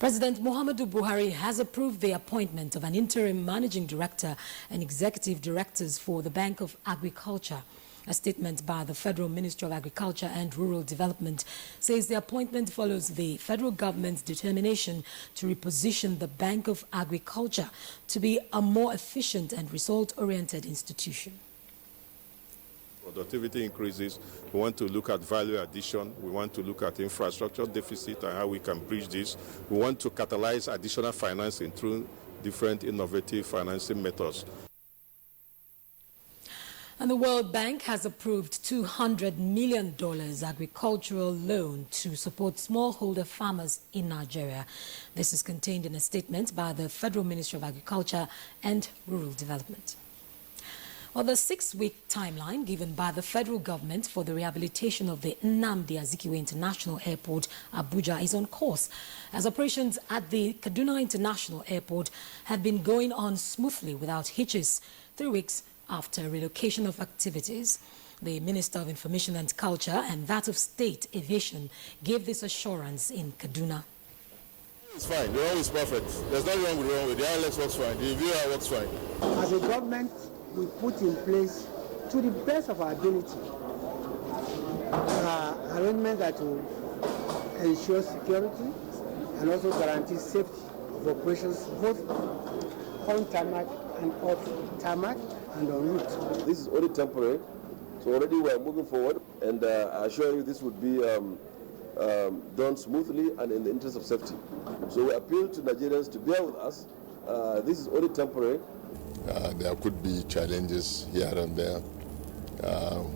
President Muhammadu Buhari has approved the appointment of an interim managing director and executive directors for the Bank of Agriculture. A statement by the Federal Ministry of Agriculture and Rural Development says the appointment follows the federal government's determination to reposition the Bank of Agriculture to be a more efficient and result-oriented institution. Productivity increases, we want to look at value addition, we want to look at infrastructure deficit and how we can bridge this. We want to catalyze additional financing through different innovative financing methods. And the World Bank has approved $200 million agricultural loan to support smallholder farmers in Nigeria. This is contained in a statement by the Federal Ministry of Agriculture and Rural Development. Well, the 6-week timeline given by the federal government for the rehabilitation of the Nnamdi Azikiwe International Airport, Abuja, is on course, as operations at the Kaduna International Airport have been going on smoothly without hitches 3 weeks after relocation of activities. The Minister of Information and Culture and that of State Aviation gave this assurance in Kaduna. It's fine. The road is perfect. There's nothing wrong with the runway. The ILX works fine. The viewer works fine. As a government, we put in place, to the best of our ability, arrangements that will ensure security and also guarantee safety of operations both on tarmac and off tarmac and en route. This is only temporary, so already we are moving forward, and I assure you this would be done smoothly and in the interest of safety. So we appeal to Nigerians to bear with us. This is only temporary. There could be challenges here and there.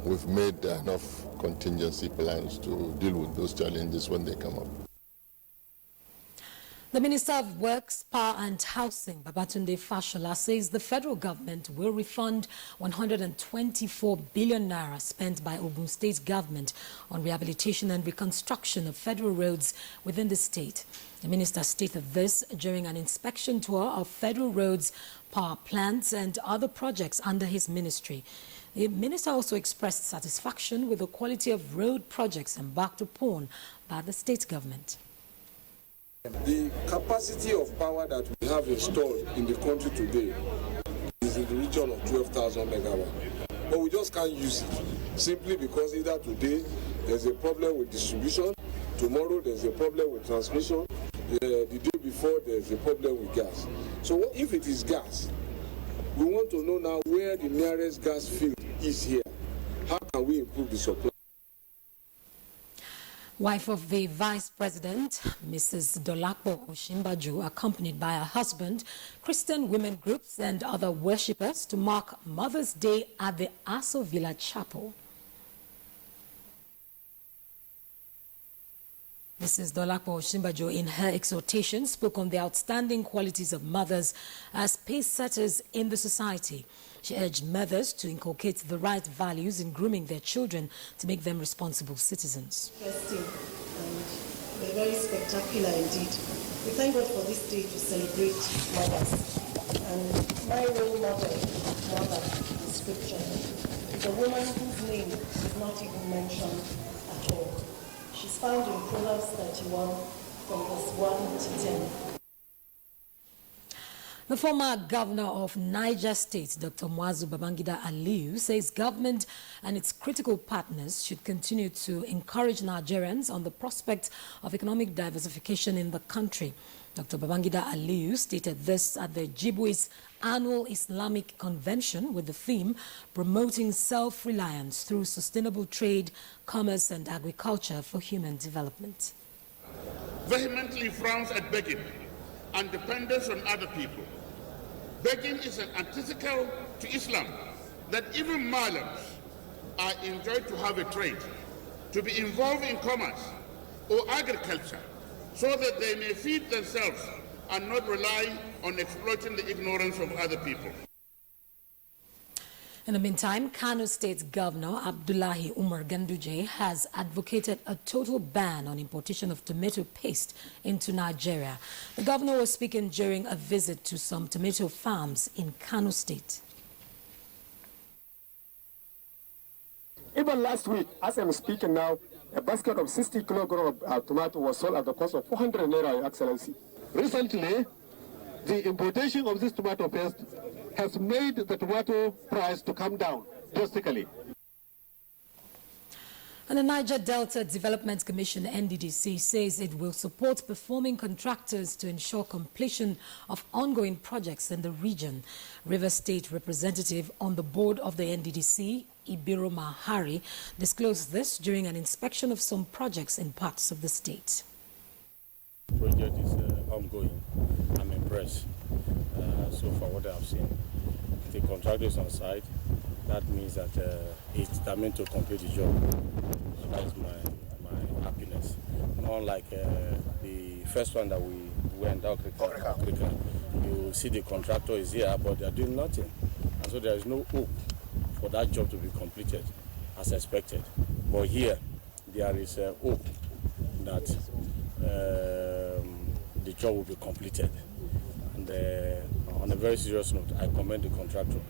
We've made enough contingency plans to deal with those challenges when they come up. The Minister of Works, Power and Housing, Babatunde Fashola, says the federal government will refund 124 billion naira spent by Ogun State government on rehabilitation and reconstruction of federal roads within the state. The minister stated this during an inspection tour of federal roads, power plants and other projects under his ministry. The minister also expressed satisfaction with the quality of road projects embarked upon by the state government. The capacity of power that we have installed in the country today is in the region of 12,000 megawatts. But we just can't use it simply because either today there's a problem with distribution, tomorrow there's a problem with transmission, the day before there's a problem with gas. So if it is gas, we want to know now where the nearest gas field is here. How can we improve the supply? Wife of the Vice President, Mrs. Dolapo Osinbajo, accompanied by her husband, Christian women groups and other worshippers to mark Mother's Day at the Aso Villa Chapel. Mrs. Dolapo Osinbajo, in her exhortation, spoke on the outstanding qualities of mothers as pace-setters in the society. She urged mothers to inculcate the right values in grooming their children to make them responsible citizens. Interesting and they're very spectacular indeed. We thank God for this day to celebrate mothers. And my role model, mother, in scripture, is a woman whose name is not even mentioned at all. She's found in Proverbs 31 from verse 1 to 10. The former governor of Niger State, Dr. Muazu Babangida Aliyu, says government and its critical partners should continue to encourage Nigerians on the prospect of economic diversification in the country. Dr. Babangida Aliyu stated this at the Jibui's annual Islamic convention with the theme Promoting Self-Reliance Through Sustainable Trade, Commerce and Agriculture for Human Development. Vehemently frowns at begging and dependence on other people. Begging is an antithetical to Islam, that even Muslims are enjoined to have a trade, to be involved in commerce or agriculture, so that they may feed themselves and not rely on exploiting the ignorance of other people. In the meantime, Kano State Governor Abdullahi Umar Ganduje has advocated a total ban on importation of tomato paste into Nigeria. The governor was speaking during a visit to some tomato farms in Kano State. Even last week, as I'm speaking now, a basket of 60 kilograms of tomato was sold at the cost of 400 naira, Your Excellency. Recently, the importation of this tomato paste has made the tomato price to come down drastically. And the Niger Delta Development Commission, NDDC, says it will support performing contractors to ensure completion of ongoing projects in the region. River State representative on the board of the NDDC, Ibiro Mahari, disclosed this during an inspection of some projects in parts of the state. The project is ongoing. I'm impressed so far what I've seen. The contractor is on site. That means that it's determined to complete the job. So that is my happiness. Unlike the first one that we went, Africa, you see the contractor is here, but they are doing nothing. And so there is no hope for that job to be completed as expected. But here, there is hope that the job will be completed. And on a very serious note, I commend the contractor.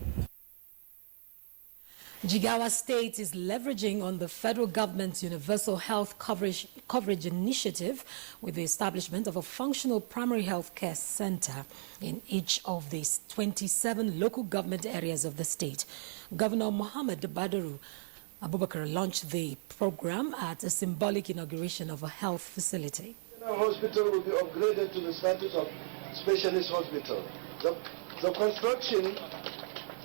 Jigawa State is leveraging on the federal government's universal health coverage initiative with the establishment of a functional primary health care center in each of the 27 local government areas of the state. Governor Mohammed Badaru Abubakar launched the program at a symbolic inauguration of a health facility. The hospital will be upgraded to the status of specialist hospital. The construction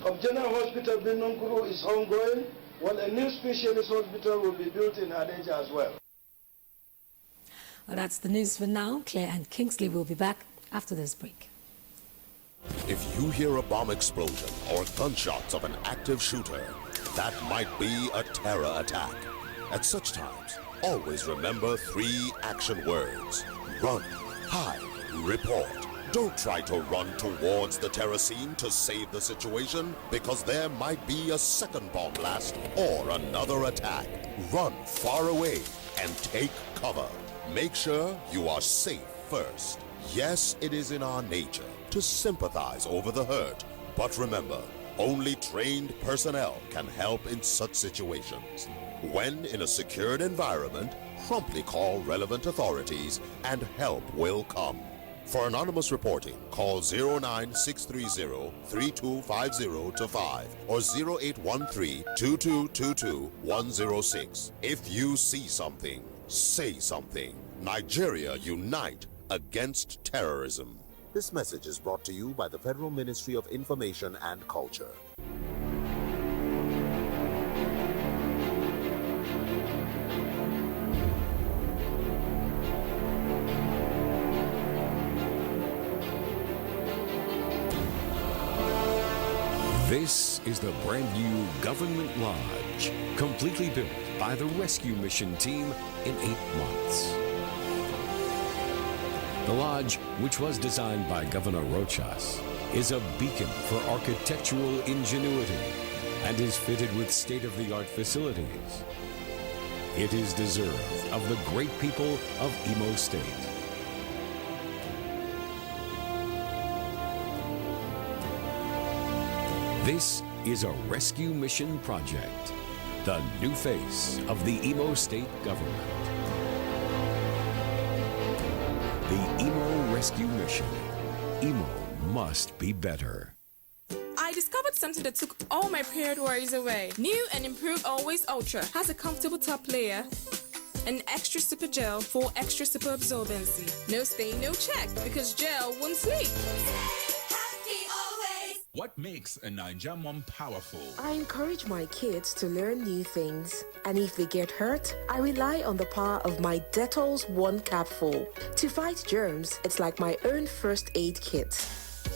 of General Hospital Binonguru is ongoing, while a new specialist hospital will be built in Hadeja as well. Well, that's the news for now. Claire and Kingsley will be back after this break. If you hear a bomb explosion or gunshots of an active shooter, that might be a terror attack. At such times, always remember 3 action words: run, hide, report. Don't try to run towards the terror scene to save the situation, because there might be a second bomb blast or another attack. Run far away and take cover. Make sure you are safe first. Yes, it is in our nature to sympathize over the hurt, but remember, only trained personnel can help in such situations. When in a secured environment, promptly call relevant authorities and help will come. For anonymous reporting, call 09630-3250-5 or 0813-2222-106. If you see something, say something. Nigeria unite against terrorism. This message is brought to you by the Federal Ministry of Information and Culture. This is the brand new Government Lodge, completely built by the Rescue Mission team in 8 months. The lodge, which was designed by Governor Rochas, is a beacon for architectural ingenuity and is fitted with state-of-the-art facilities. It is deserved of the great people of Imo State. This is a rescue mission project, the new face of the Imo State government. The Imo Rescue Mission. Imo must be better. I discovered something that took all my period worries away. New and improved Always Ultra has a comfortable top layer, an extra super gel for extra super absorbency. No stain, no check, because gel won't sleep. What makes a Niger mom powerful? I encourage my kids to learn new things. And if they get hurt, I rely on the power of my Dettol's One Capful. To fight germs, it's like my own first aid kit.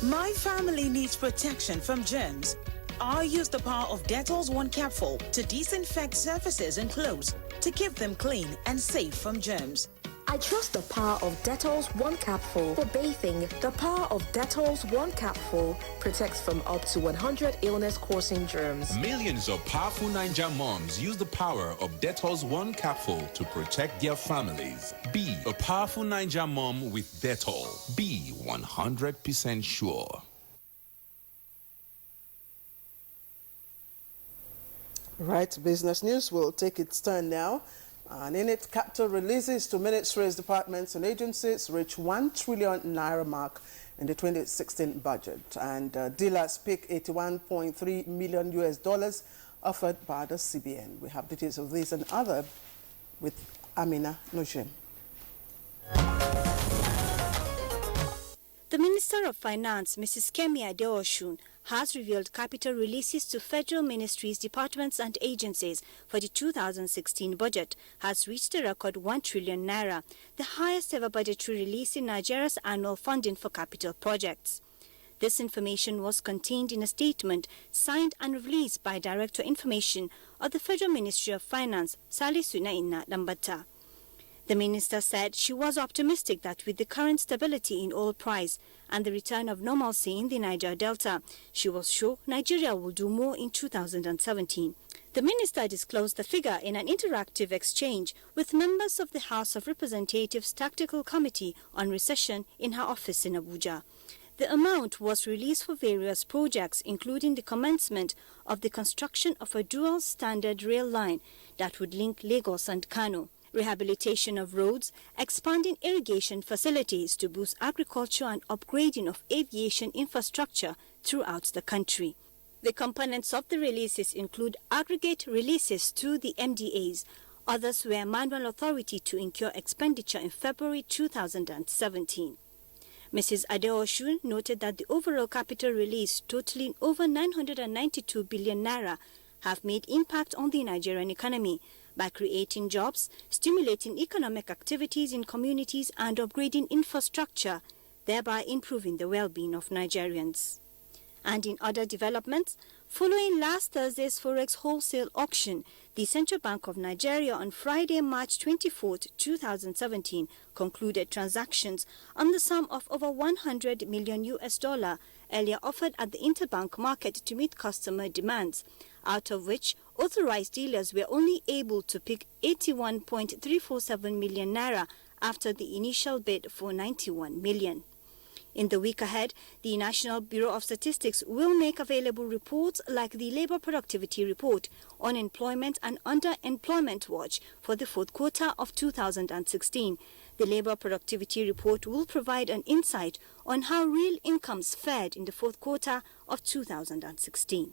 My family needs protection from germs. I use the power of Dettol's One Capful to disinfect surfaces and clothes to keep them clean and safe from germs. I trust the power of Dettol's One Capful for bathing. The power of Dettol's One Capful protects from up to 100 illness-causing germs. Millions of powerful Niger moms use the power of Dettol's One Capful to protect their families. Be a powerful Niger mom with Dettol. Be 100% sure. Right, business news will take its turn now. And in it, capital releases to ministries, departments and agencies reach 1 trillion naira mark in the 2016 budget. And dealers pick $81.3 million US offered by the CBN. We have details of this and other with Amina Nojim. The Minister of Finance, Mrs. Kemi Adeosun, has revealed capital releases to federal ministries, departments and agencies for the 2016 budget has reached a record 1 trillion naira, the highest ever budgetary release in Nigeria's annual funding for capital projects. This information was contained in a statement signed and released by Director Information of the Federal Ministry of Finance, Salisu Naina Lambata. The minister said she was optimistic that with the current stability in oil price and the return of normalcy in the Niger Delta, she was sure Nigeria will do more in 2017. The minister disclosed the figure in an interactive exchange with members of the House of Representatives Tactical Committee on Recession in her office in Abuja. The amount was released for various projects, including the commencement of the construction of a dual standard rail line that would link Lagos and Kano, rehabilitation of roads, expanding irrigation facilities to boost agriculture and upgrading of aviation infrastructure throughout the country. The components of the releases include aggregate releases to the MDAs. Others were manual authority to incur expenditure in February 2017. Mrs. Adeosun noted that the overall capital release totaling over 992 billion naira have made impact on the Nigerian economy by creating jobs, stimulating economic activities in communities and upgrading infrastructure, thereby improving the well-being of Nigerians. And in other developments, following last Thursday's Forex wholesale auction, the Central Bank of Nigeria on Friday, March 24, 2017, concluded transactions on the sum of over $100 million earlier offered at the interbank market to meet customer demands, out of which authorized dealers were only able to pick 81.347 million naira after the initial bid for 91 million. In the week ahead, the National Bureau of Statistics will make available reports like the Labor Productivity Report, Unemployment and Underemployment Watch for the fourth quarter of 2016. The Labor Productivity Report will provide an insight on how real incomes fared in the fourth quarter of 2016.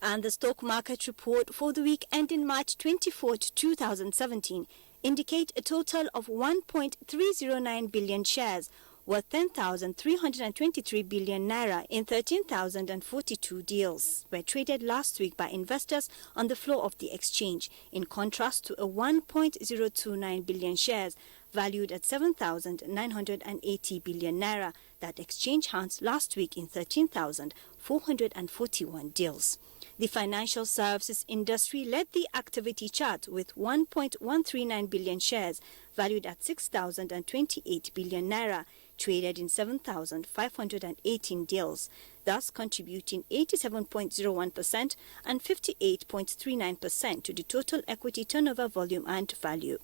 And the stock market report for the week ending March 24, 2017 indicate a total of 1.309 billion shares worth 10,323 billion naira in 13,042 deals were traded last week by investors on the floor of the exchange, in contrast to a 1.029 billion shares valued at 7,980 billion naira that exchanged hands last week in 13,441 deals. The financial services industry led the activity chart with 1.139 billion shares valued at 6,028 billion naira, traded in 7,518 deals, thus contributing 87.01% and 58.39% to the total equity turnover volume and value.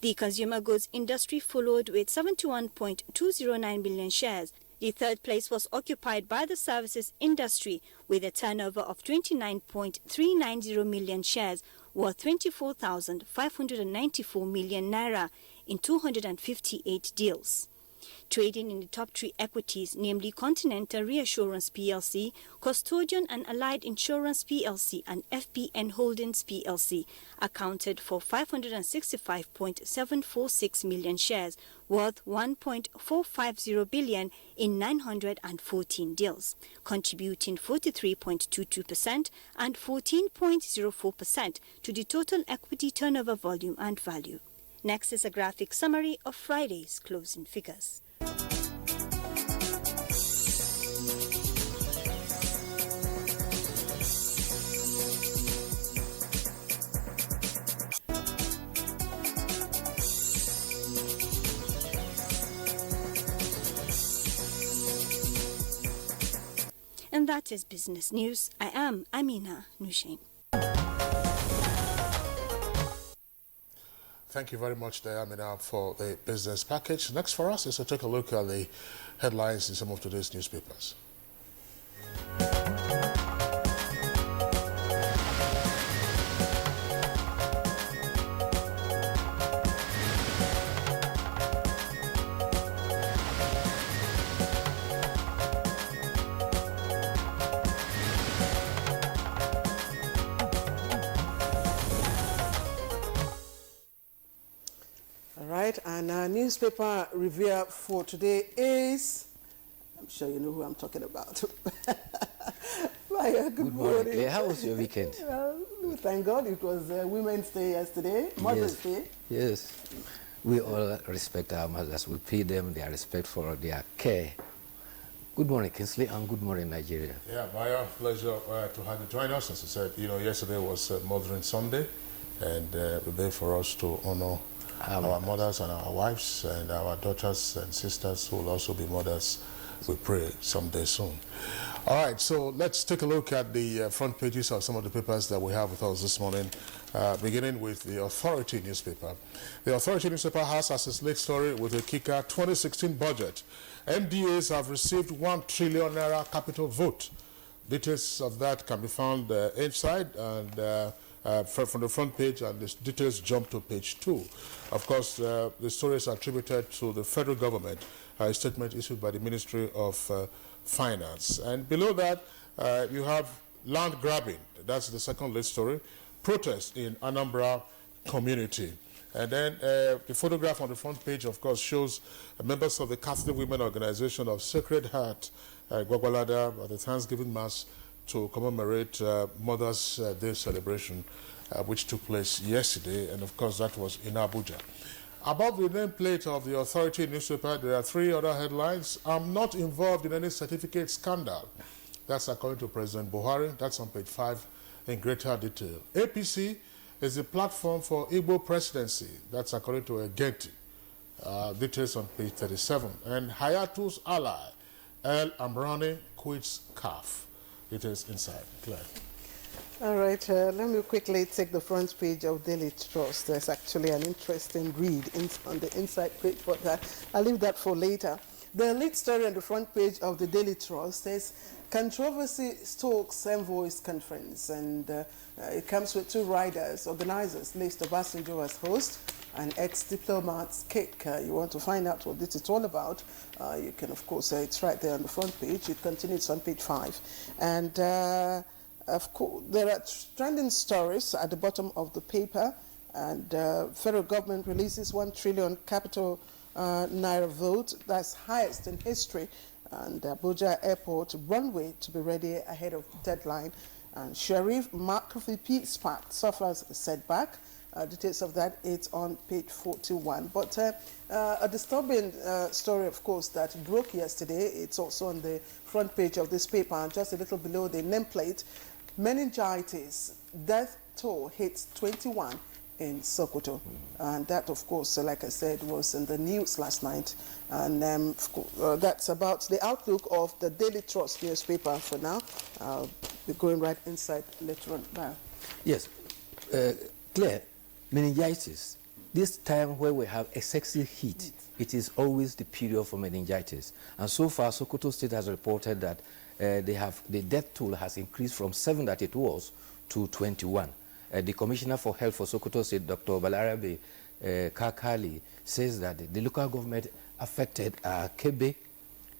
The consumer goods industry followed with 71.209 million shares. The third place was occupied by the services industry with a turnover of 29.390 million shares worth 24,594 million naira in 258 deals. Trading in the top three equities, namely Continental Reassurance PLC, Custodian and Allied Insurance PLC and FBN Holdings PLC, accounted for 565.746 million shares worth 1.450 billion in 914 deals, contributing 43.22% and 14.04% to the total equity turnover volume and value. Next is a graphic summary of Friday's closing figures. And that is business news. I am Amina Nushain. Thank you very much, Amina, for the business package. Next for us is to take a look at the headlines in some of today's newspapers. And our newspaper review for today is, I'm sure you know who I'm talking about. Maya, good morning. Claire. How was your weekend? Well, thank God it was Women's Day yesterday, Mother's Day. Yes. We all respect our mothers. We pay them their respect for their care. Good morning, Kingsley, and good morning, Nigeria. Yeah, Maya, pleasure to have you join us. As I said, yesterday was Mothering Sunday, and a day for us to honor our mothers and our wives and our daughters and sisters who will also be mothers, we pray, someday soon. All right, so let's take a look at the front pages of some of the papers that we have with us this morning, beginning with the Authority newspaper. The Authority newspaper has as its lead story with a kicker 2016 budget. MDAs have received 1 trillion naira capital vote. Details of that can be found inside and from the front page, and the details jump to page 2. Of course, the story is attributed to the federal government, a statement issued by the Ministry of Finance. And below that, you have land grabbing. That's the second lead story. Protest in Anambra community. And then the photograph on the front page, of course, shows members of the Catholic Women Organization of Sacred Heart, Gwagwalada, at the Thanksgiving Mass to commemorate Mother's Day celebration, which took place yesterday. And, of course, that was in Abuja. Above the nameplate of the Authority newspaper, there are 3 other headlines. I'm not involved in any certificate scandal. That's according to President Buhari. That's on page 5 in greater detail. APC is the platform for Igbo presidency. That's according to Agenti. Details on page 37. And Hayatu's ally, El Amrani, quits CAF. Details inside. Claire. All right, let me quickly take the front page of Daily Trust. There's actually an interesting read on the inside page, but I'll leave that for later. The lead story on the front page of the Daily Trust says, controversy stokes envoys conference, and it comes with 2 organizers, List Obasanjo as host and ex-diplomat's cake. You want to find out what this is all about, you can, of course, it's right there on the front page. It continues on page 5. And of course, there are trending stories at the bottom of the paper, and federal government releases 1 trillion capital naira vote. That's highest in history. And Abuja Airport runway to be ready ahead of deadline. And Sharif McAfee Peace Pact suffers a setback. Details of that, it's on page 41. But a disturbing story, of course, that broke yesterday. It's also on the front page of this paper, and just a little below the nameplate. Meningitis death toll hits 21 in Sokoto. And that, of course, like I said, was in the news last night. And that's about the outlook of the Daily Trust newspaper for now. I'll be going right inside later on. Bye. Yes. Claire, meningitis, this time where we have excessive heat, it is always the period for meningitis. And so far, Sokoto State has reported that the death toll has increased from 7 that it was to 21. The Commissioner for Health for Sokoto State, Dr. Balarabe Kakali, says that the local government affected Kebe,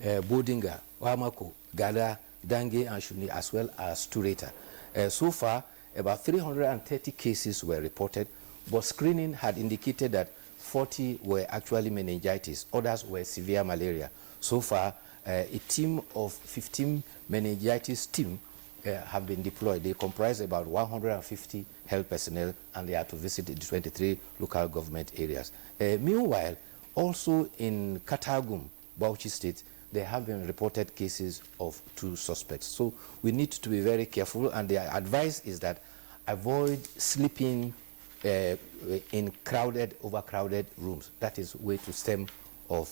Bodinga, Wamako, Gada, Dange, and Shuni, as well as Tureta. So far, about 330 cases were reported, but screening had indicated that 40 were actually meningitis, others were severe malaria. So far, a team of 15 meningitis team have been deployed. They comprise about 150 health personnel, and they are to visit the 23 local government areas. Meanwhile, also in Katagum, Bauchi State, there have been reported cases of 2 suspects. So we need to be very careful, and the advice is that avoid sleeping in overcrowded rooms. That is way to stem of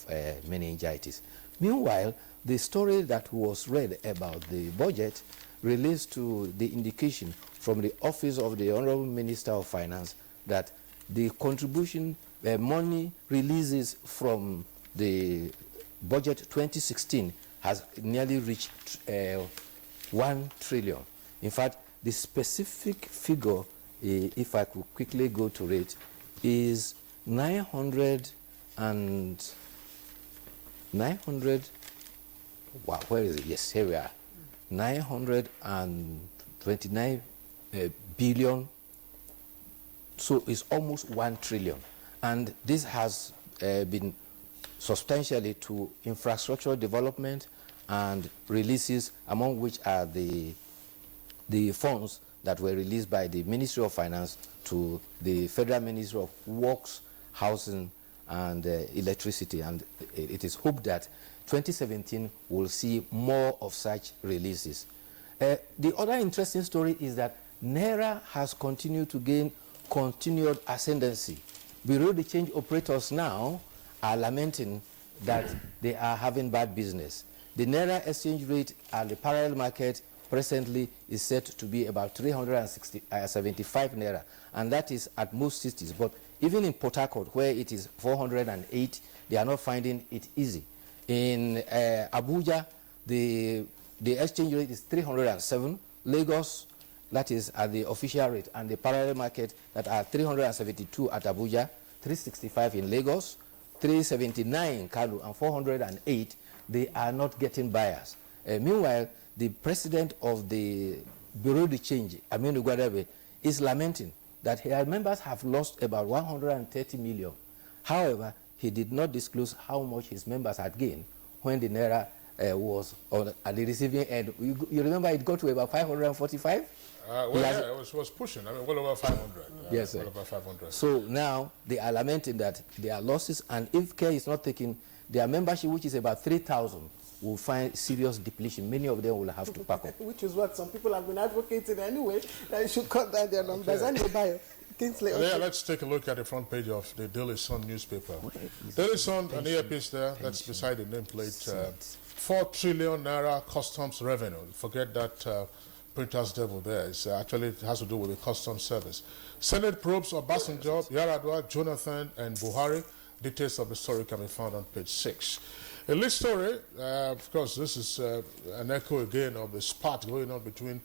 meningitis. Meanwhile, the story that was read about the budget relates to the indication from the Office of the Honorable Minister of Finance that the contribution money releases from the budget 2016 has nearly reached 1 trillion. In fact, the specific figure, if I could quickly go to it, is 900, wow, where is it? Yes, here we are. 929 billion. So it's almost 1 trillion. And this has been substantially to infrastructure development and releases, among which are the funds that were released by the Ministry of Finance to the Federal Ministry of Works, Housing and Electricity. And it is hoped that 2017 will see more of such releases. The other interesting story is that Naira has continued to gain continued ascendancy. Bureau de change operators now are lamenting that they are having bad business. The Naira exchange rate at the parallel market presently is set to be about 375 Naira, and that is at most cities. But even in Port Harcourt, where it is 408, they are not finding it easy. In Abuja, the exchange rate is 307. Lagos, that is at the official rate, and the parallel market that are 372 at Abuja, 365 in Lagos, 379 in Kano, and 408, they are not getting buyers. Meanwhile, the president of the Bureau de Change, Aminu Gwadabe, is lamenting that his members have lost about 130 million. However, he did not disclose how much his members had gained when the Naira was at the receiving end. You remember it got to about 545? It was pushing. I mean, well over 500. Yes, sir. Well over 500. So now they are lamenting that their losses, and if care is not taken, their membership, which is about 3,000, will find serious depletion. Many of them will have to pack up. Which is what some people have been advocating anyway, that you should cut down their numbers. Okay. Anyway, Kingsley, okay. Yeah, let's take a look at the front page of the Daily Sun newspaper. Daily Sun, an earpiece there, that's beside the nameplate. 4 trillion Naira customs revenue. Forget that printer's devil there. It's actually it has to do with the customs service. Senate probes Obasanjo, Yaradua, Jonathan, and Buhari. Details of the story can be found on page 6. In this story, of course, this is an echo again of the spat going on between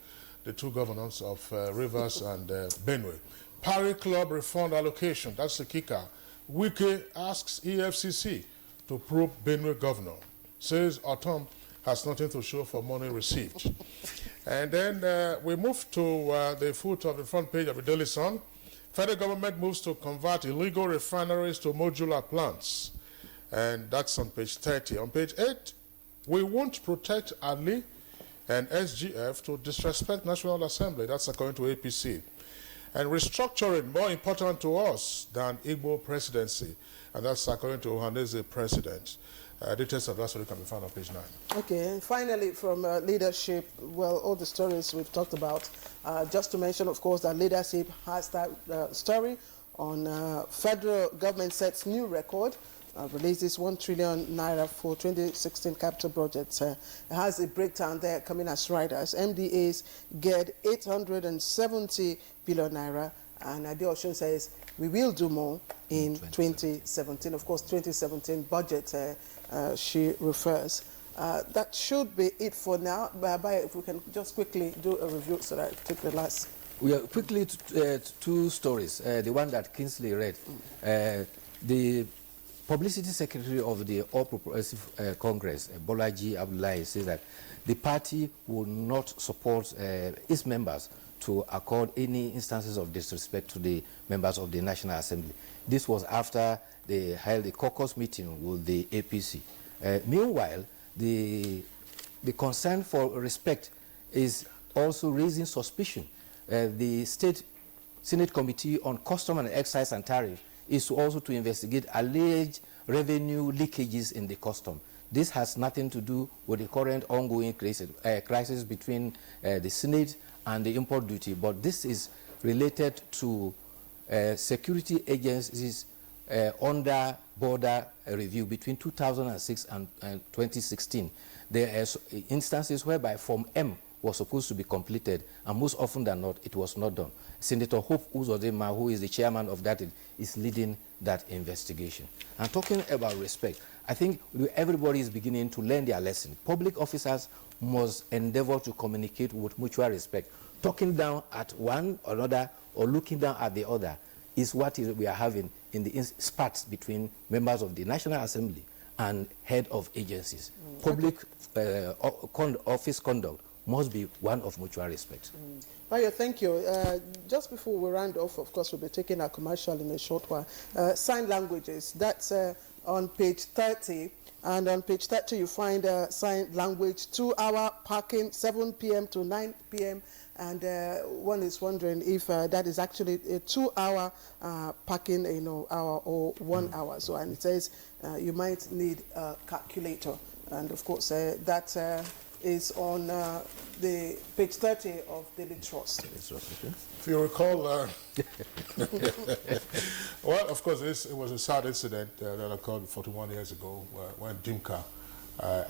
the two governors of Rivers and Benue. Parry Club refund allocation, that's the kicker. Wike asks EFCC to probe Benue governor. Says Autumn has nothing to show for money received. And then we move to the foot of the front page of the Daily Sun. Federal government moves to convert illegal refineries to modular plants. And that's on page 30. On page 8, we won't protect Ali and SGF to disrespect National Assembly. That's according to APC. And restructuring more important to us than Igbo presidency. And that's according to Ohaneze president. Details of that story can be found on page 9. Okay, and finally from leadership, well, all the stories we've talked about, just to mention, of course, that leadership has that story on federal government sets new record, releases 1 trillion naira for 2016 capital budget. It has a breakdown there coming as riders. MDAs get 870 billion naira, and Adeosun says we will do more in 2017. Of course, 2017 budget she refers. That should be it for now. If we can just quickly do a review so that I take the last. We are quickly two stories. The one that Kingsley read. The publicity secretary of the All Progressive Congress, Bolaji Abdullahi, says that the party will not support its members to accord any instances of disrespect to the members of the National Assembly. This was after they held a caucus meeting with the APC. Meanwhile, the concern for respect is also raising suspicion. The State Senate Committee on Custom and Excise and Tariff is also to investigate alleged revenue leakages in the custom. This has nothing to do with the current ongoing crisis between the Senate and the import duty, but this is related to security agencies under border review between 2006 and 2016. There are instances whereby Form M was supposed to be completed, and most often than not, it was not done. Senator Hope Uzodinma, who is the chairman of that, is leading that investigation. And talking about respect, I think everybody is beginning to learn their lesson. Public officers must endeavor to communicate with mutual respect. Talking down at one or another or looking down at the other is what we are having in the spats between members of the National Assembly and head of agencies. Public office conduct must be one of mutual respect. Mario, thank you. Just before we round off, of course, we'll be taking our commercial in a short while. Sign languages, that's on page 30. And on page 30, you find sign language, 2-hour parking, 7 p.m. to 9 p.m. And one is wondering if that is actually a 2-hour parking, hour or 1 hour. So, and it says you might need a calculator. And of course, that is on the page 30 of Daily Trust. If you recall, well, of course, it was a sad incident that occurred 41 years ago when Dimka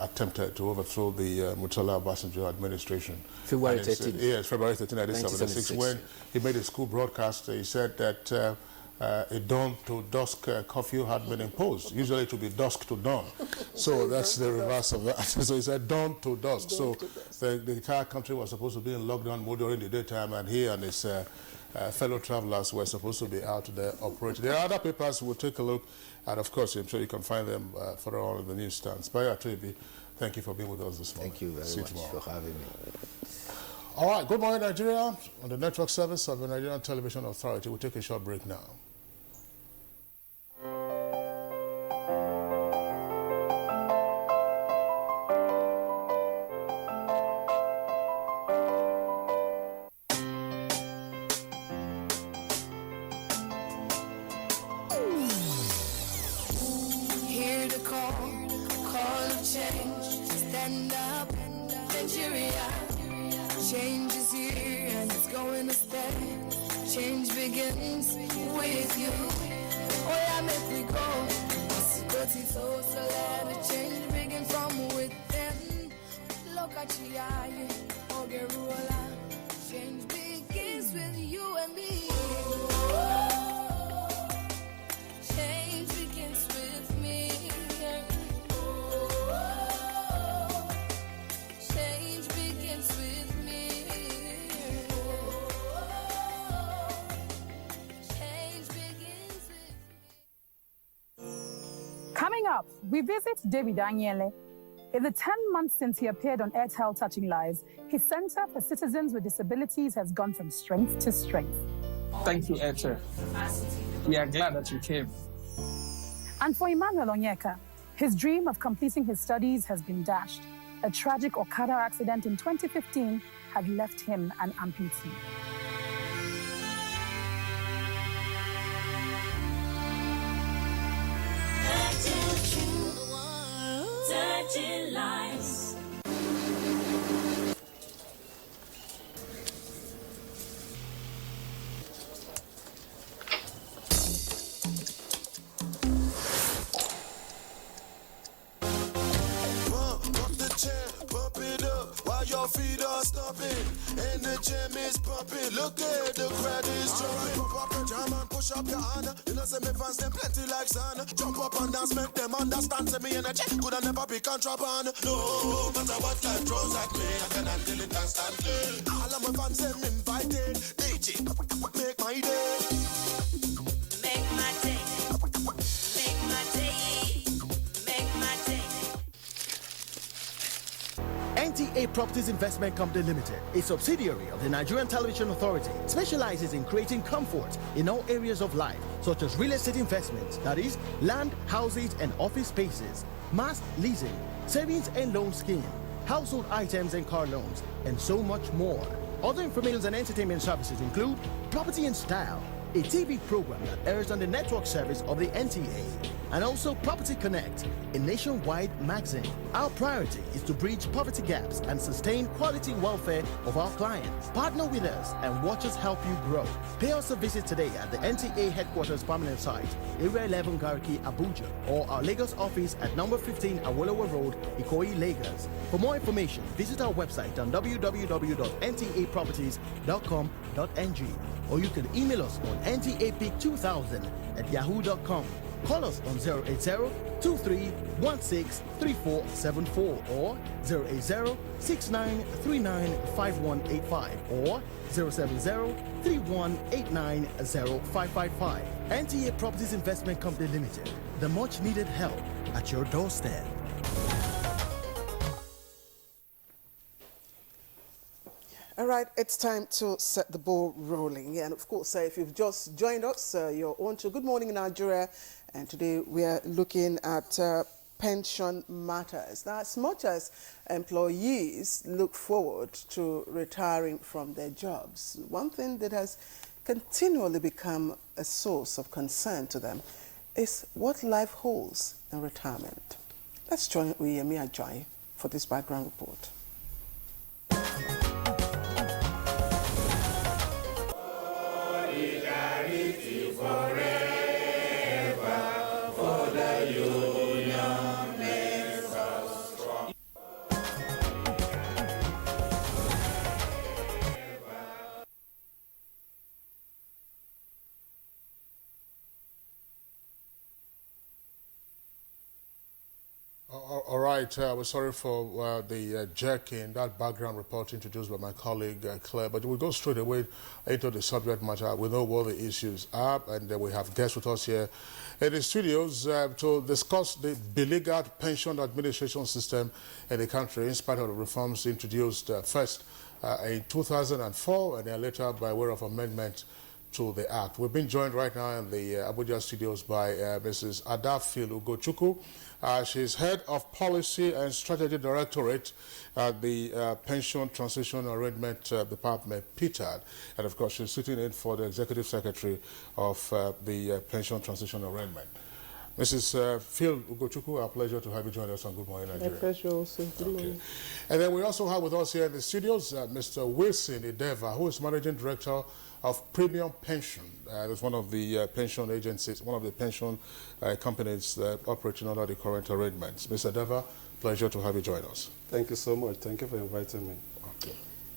attempted to overthrow the Murtala Obasanjo administration. February 13th. Yes, February 13th, 1976. When he made a school broadcast, he said that a dawn to dusk curfew had been imposed. Usually it would be dusk to dawn. So that's the reverse of that. So he said dawn to dusk. So the entire country was supposed to be in lockdown mode during the daytime, and he and his fellow travelers were supposed to be out there operating. There are other papers we'll take a look at. Of course, I'm sure you can find them further on in the newsstands. Bayo Atrebi, thank you for being with us this morning. Thank you very much for having me. All right, good morning, Nigeria. On the network service of the Nigerian Television Authority, we'll take a short break now. Hear the call of change. Stand up, Nigeria. Change is here and it's going to stay. Change begins with you. Oh yeah, make we go. So let the change begin from within. Look at you, Ogeruola. Change begins with you and me. Change begins with me. Change begins with me. Change begins with me. Coming up, we visit David Daniele. In the 10 months since he appeared on Airtel Touching Lives, his Center for Citizens with Disabilities has gone from strength to strength. Thank you, Airtel. We are glad that you came. And for Emmanuel Onyeka, his dream of completing his studies has been dashed. A tragic Okada accident in 2015 had left him an amputee. Touching lives. Pump it up while your feet are stomping and the gym is pumping. Look at the crowd is jumping. Pump up your jam and push up your hand. You know, say me fans them plenty like sun. Jump up and dance, make them understand. Say me energy could have never be contraband. No matter what life throws at me, I can handle it constantly. All of my fans them invited. DJ, make my day. Make my day. Make my day. Make my day. NTA Properties Investment Company Limited, a subsidiary of the Nigerian Television Authority, specializes in creating comfort in all areas of life, such as real estate investments, that is, land, houses, and office spaces, mass leasing, savings and loan scheme, household items and car loans, and so much more. Other information and entertainment services include Property in Style, a TV program that airs on the network service of the NTA, and also Property Connect, a nationwide magazine. Our priority is to bridge poverty gaps and sustain quality welfare of our clients. Partner with us and watch us help you grow. Pay us a visit today at the NTA headquarters permanent site, Area 11 Garki, Abuja, or our Lagos office at number 15 Awolowo Road, Ikoyi, Lagos. For more information, visit our website on www.ntaproperties.com.ng, or you can email us on ntapeak2000@yahoo.com. Call us on 080-2316-3474 or 080-6939-5185 or 070-3189-0555. NTA Properties Investment Company Limited. The much needed help at your doorstep. All right, it's time to set the ball rolling. And of course, if you've just joined us, you're on to Good Morning Nigeria. And today we are looking at pension matters. Now, as much as employees look forward to retiring from their jobs, one thing that has continually become a source of concern to them is what life holds in retirement. Let's join Uyemi Ajayi for this background report. All right, we're sorry for the jerk in that background report introduced by my colleague Claire, but we'll go straight away into the subject matter. We know what the issues are, and we have guests with us here in the studios to discuss the beleaguered pension administration system in the country, in spite of the reforms introduced first in 2004 and then later by way of amendment to the Act. We've been joined right now in the Abuja studios by Mrs. Adafil Ugochukwu. She's head of policy and strategy directorate at the Pension Transition Arrangement Department, PTAD. And of course, she's sitting in for the executive secretary of the Pension Transition Arrangement. Mrs. Phil Ugochukwu, a pleasure to have you join us on Good Morning Nigeria. My pleasure also. Good morning. And then we also have with us here in the studios Mr. Wilson Ideva, who is managing director of Premium Pension. It's one of the pension agencies, one of the pension companies operating under the current arrangements. Mr. Deva, pleasure to have you join us. Thank you so much. Thank you for inviting me. Okay.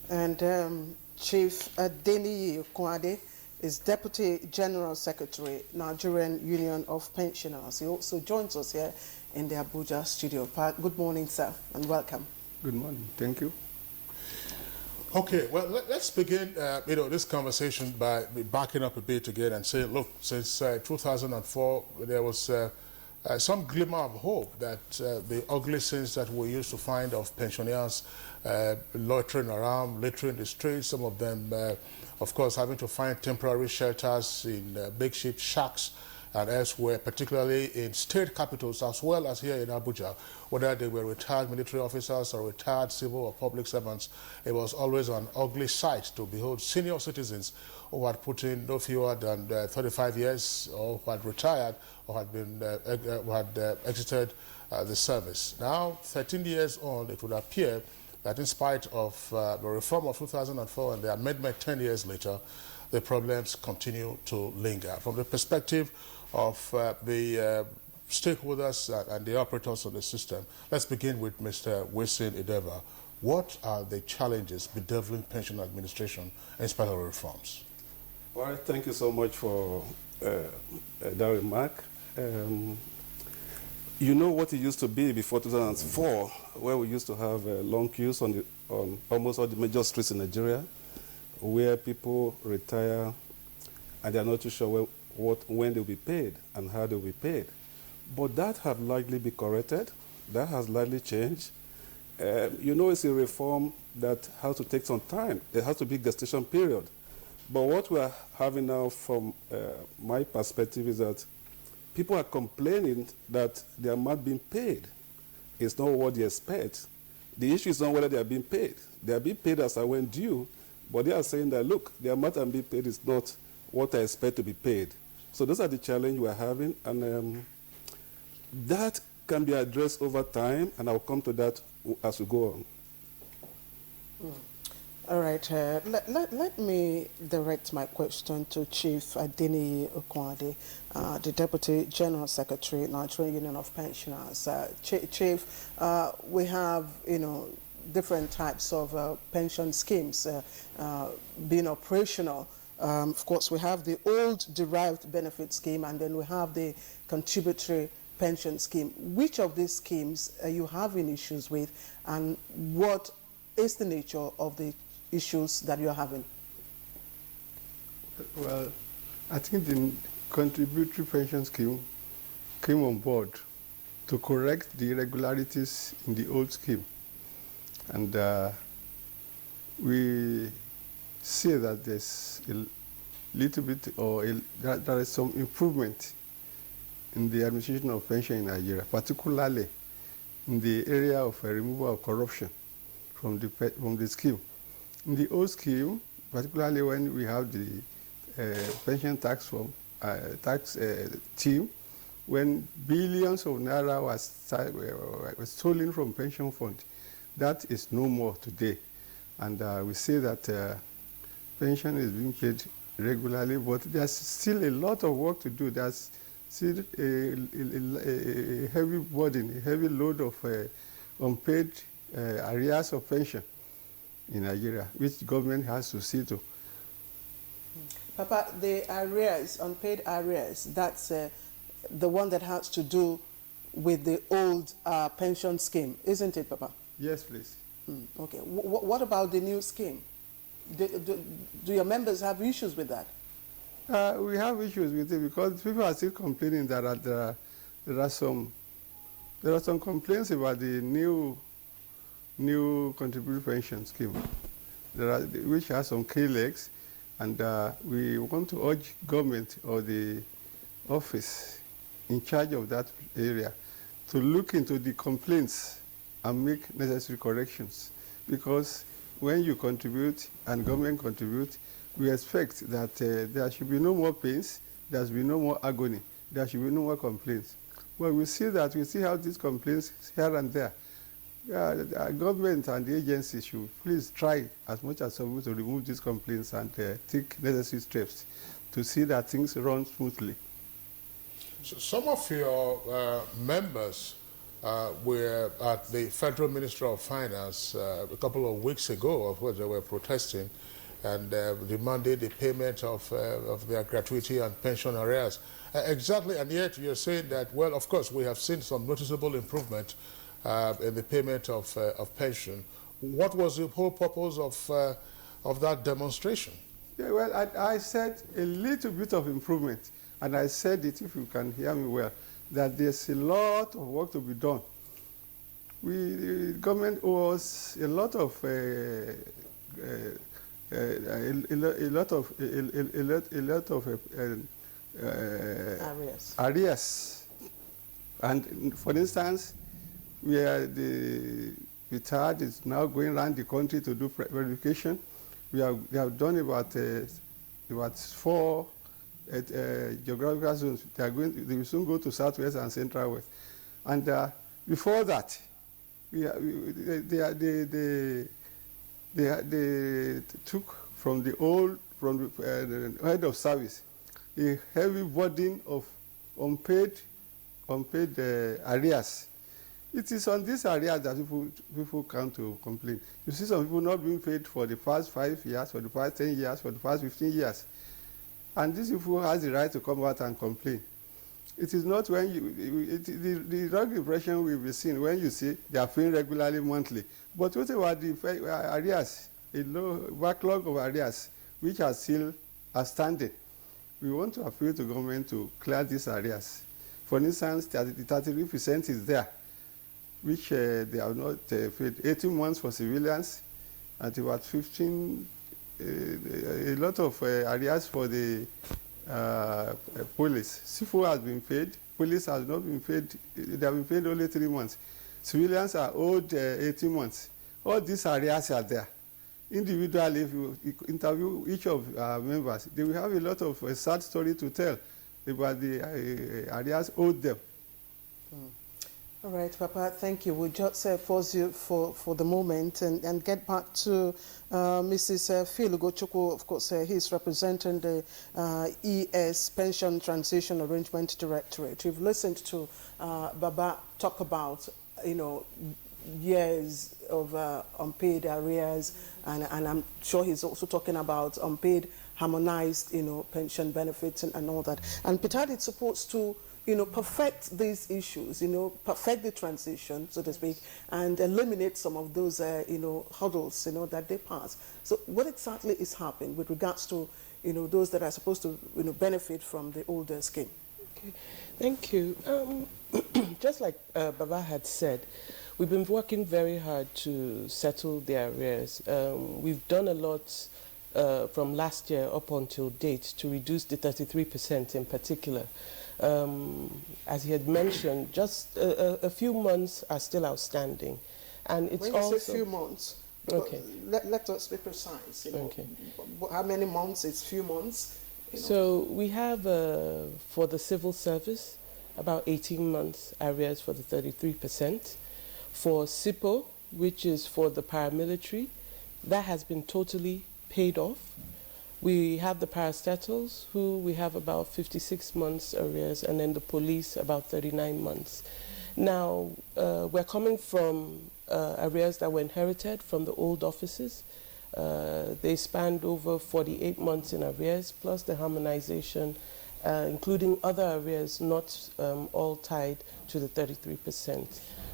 And Chief Adeniyi Okunade is Deputy General Secretary, Nigerian Union of Pensioners. He also joins us here in the Abuja studio. Good morning, sir, and welcome. Good morning. Thank you. Okay, well, let's begin, this conversation by backing up a bit again and saying, look, since 2004, there was some glimmer of hope that the ugly scenes that we used to find of pensioners loitering around, littering the streets, some of them, of course, having to find temporary shelters in makeshift shacks and elsewhere, particularly in state capitals as well as here in Abuja, whether they were retired military officers or retired civil or public servants. It was always an ugly sight to behold senior citizens who had put in no fewer than 35 years or who had retired or had been exited the service. Now, 13 years on, it would appear that in spite of the reform of 2004 and the amendment 10 years later, the problems continue to linger. From the perspective of the stakeholders and the operators of the system, let's begin with Mr. Wilson Ideva. What are the challenges bedeviling pension administration in spite of reforms? All right, thank you so much for that remark. You know what it used to be before 2004, where we used to have long queues on almost all the major streets in Nigeria, where people retire and they are not too sure when they'll be paid and how they'll be paid. But that has largely been corrected. That has largely changed. It's a reform that has to take some time. There has to be a gestation period. But what we are having now from my perspective is that people are complaining that they are not being paid. It's not what they expect. The issue is not whether they are being paid. They are being paid as I went due, but they are saying that, look, the amount I'm being paid is not what I expect to be paid. So those are the challenges we're having, and that can be addressed over time, and I'll come to that as we go on. All right, let me direct my question to Chief Adeniyi Okunade, the Deputy General Secretary, Nigerian Union of Pensioners. Chief, we have, different types of pension schemes being operational. Of course, we have the old derived benefit scheme, and then we have the contributory pension scheme. Which of these schemes are you having issues with, and what is the nature of the issues that you're having? Well, I think the contributory pension scheme came on board to correct the irregularities in the old scheme. And we see that there's a little bit, or there is some improvement in the administration of pension in Nigeria, particularly in the area of removal of corruption from the scheme. In the old scheme, particularly when we have the pension tax team, when billions of naira was stolen from pension fund, that is no more today. And we say that pension is being paid regularly, but there's still a lot of work to do. There's still a heavy burden, a heavy load of unpaid arrears of pension in Nigeria, which government has to see to. Papa, the arrears, unpaid arrears, that's the one that has to do with the old pension scheme, isn't it, Papa? Yes, please. Okay. What about the new scheme? Do your members have issues with that? We have issues with it because people are still complaining that there are some complaints about the new contributory pension scheme, which has some key legs, and we want to urge government or the office in charge of that area to look into the complaints and make necessary corrections, because when you contribute and government contribute, we expect that there should be no more pains, there should be no more agony, there should be no more complaints. Well, we see how these complaints here and there. Government and the agencies should please try as much as possible to remove these complaints and take necessary steps to see that things run smoothly. So some of your members were at the Federal Ministry of Finance a couple of weeks ago, of which they were protesting and demanded the payment of their gratuity and pension arrears. Exactly, and yet you're saying that, well, of course, we have seen some noticeable improvement in the payment of pension. What was the whole purpose of that demonstration? Yeah, well, I said a little bit of improvement, and I said it, if you can hear me well, that there's a lot of work to be done. The government owes a lot of arrears. And for instance, where the retired is now going around the country to do verification, they have done about 4 geographical zones. They will soon go to Southwest and Central West. And before that, they took from the head of service a heavy burden of unpaid arrears. It is on these arrears that people come to complain. You see some people not being paid for the past 5 years, for the past 10 years, for the past 15 years. And these people has the right to come out and complain. It is not when the wrong impression will be seen when you see they are paying regularly monthly. But what about the arrears, a low backlog of arrears, which are still outstanding? We want to appeal to government to clear these arrears. For instance, the 33% is there, which they have not paid. 18 months for civilians, and about 15, a lot of arrears for the police. CFO has been paid, police has not been paid, they have been paid only 3 months. Civilians are owed 18 months. All these arrears are there. Individually, if you interview each of our members, they will have a lot of sad story to tell about the arrears owed them. All right, Papa, thank you. We'll just pause you for the moment and get back to Mrs. Phil Ugochukwu. Of course, he's representing the ES Pension Transition Arrangement Directorate. You've listened to Baba talk about, years of unpaid arrears, and I'm sure he's also talking about unpaid harmonized, pension benefits and all that. And Peter is supposed to perfect these issues, perfect the transition, so to speak, and eliminate some of those, hurdles, that they pass. So what exactly is happening with regards to, those that are supposed to, benefit from the older scheme? Okay, thank you. Just like Baba had said, We've been working very hard to settle the arrears. We've done a lot from last year up until date to reduce the 33% in particular. As he had mentioned, just a few months are still outstanding. And it's when also... you say few months, okay. let us be precise. Okay. How many months? It's few months? So we have, for the civil service, about 18 months arrears for the 33%. For SIPO, which is for the paramilitary, that has been totally paid off. We have the parastatals, who we have about 56 months arrears, and then the police about 39 months. Now, we're coming from arrears that were inherited from the old offices. They spanned over 48 months in arrears, plus the harmonization, including other arrears not all tied to the 33%.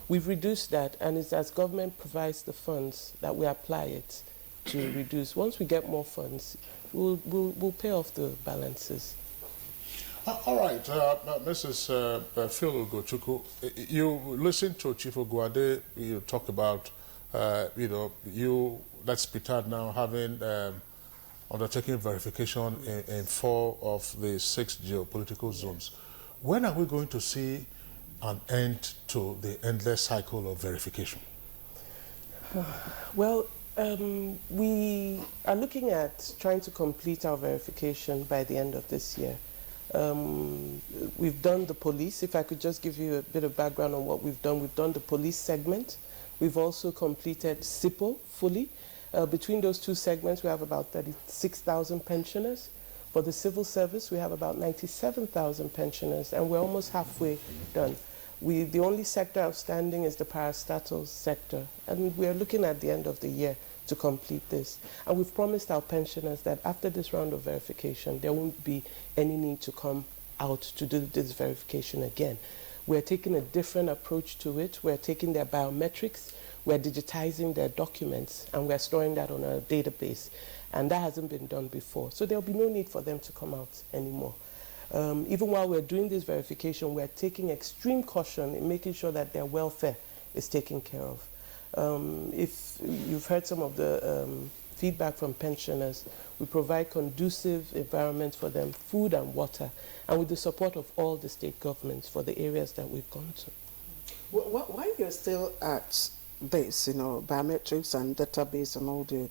We've reduced that, and it's as government provides the funds that we apply it to reduce. Once we get more funds, we'll pay off the balances. All right, Mrs. Phil Ugochukwu, you listened to Chief Ogwade, you talk about, that's Petard now having undertaking verification in 4 of the 6 geopolitical zones. When are we going to see an end to the endless cycle of verification? Well, we are looking at trying to complete our verification by the end of this year. We've done the police. If I could just give you a bit of background on what we've done the police segment. We've also completed SIPO fully. Between those 2 segments, we have about 36,000 pensioners. For the civil service, we have about 97,000 pensioners, and we're almost halfway done. The only sector outstanding is the parastatals sector, and we are looking at the end of the year to complete this. And we've promised our pensioners that after this round of verification, there won't be any need to come out to do this verification again. We're taking a different approach to it. We're taking their biometrics, we're digitizing their documents, and we're storing that on a database. And that hasn't been done before. So there'll be no need for them to come out anymore. Even while we're doing this verification, we're taking extreme caution in making sure that their welfare is taken care of. If you've heard some of the feedback from pensioners, we provide conducive environments for them, food and water, and with the support of all the state governments for the areas that we've gone to. While you're still at this, biometrics and database and all the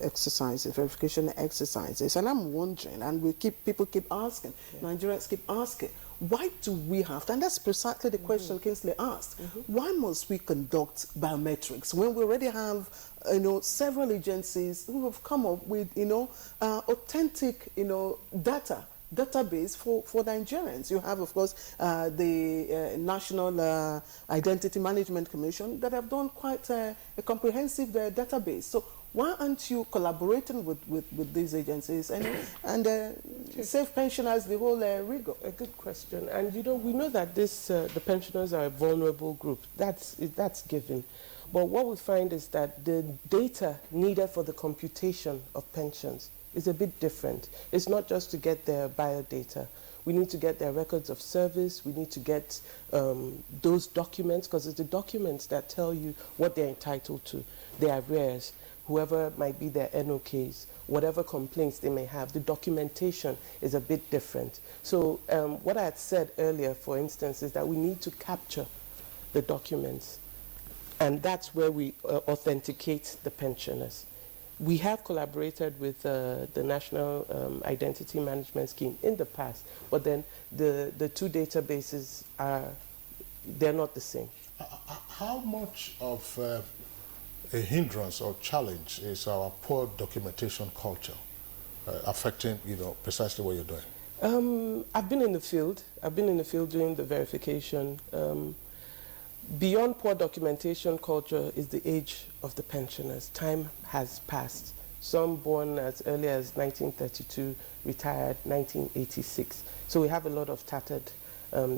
exercises, verification exercises, and I'm wondering, and people keep asking, Nigerians keep asking, why do we have to, and that's precisely the question Kingsley asked, why must we conduct biometrics when we already have several agencies who have come up with authentic database for Nigerians? You have, of course, the National Identity Management Commission that have done quite a comprehensive database. So why aren't you collaborating with these agencies and save pensioners the whole rigor? A good question. And we know that the pensioners are a vulnerable group. That's given. But what we find is that the data needed for the computation of pensions is a bit different. It's not just to get their biodata. We need to get their records of service. We need to get those documents, because it's the documents that tell you what they're entitled to, their arrears, whoever might be their NOKs, whatever complaints they may have. The documentation is a bit different. So what I had said earlier, for instance, is that we need to capture the documents, and that's where we authenticate the pensioners. We have collaborated with the National Identity Management Scheme in the past, but then the 2 databases they're not the same. How much of a hindrance or challenge is our poor documentation culture affecting, precisely what you're doing? I've been in the field. I've been in the field doing the verification. Beyond poor documentation culture is the age of the pensioners. Time has passed. Some born as early as 1932, retired 1986. So we have a lot of tattered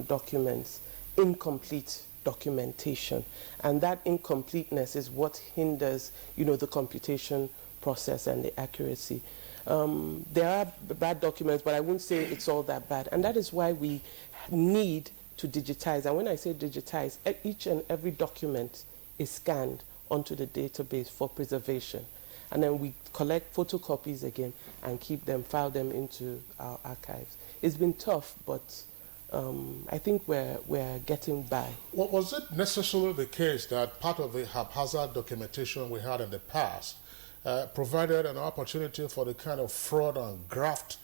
documents, incomplete documentation, and that incompleteness is what hinders, the computation process and the accuracy. There are bad documents, but I wouldn't say it's all that bad, and that is why we need to digitize. And when I say digitize, each and every document is scanned onto the database for preservation. And then we collect photocopies again and keep them, file them into our archives. It's been tough, but I think we're getting by. Well, was it necessarily the case that part of the haphazard documentation we had in the past provided an opportunity for the kind of fraud and graft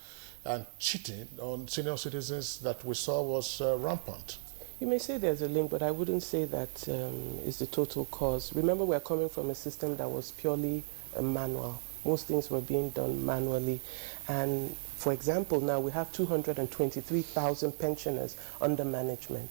and cheating on senior citizens that we saw was rampant? You may say there's a link, but I wouldn't say that is the total cause. Remember, we're coming from a system that was purely manual. Most things were being done manually. And for example, now we have 223,000 pensioners under management.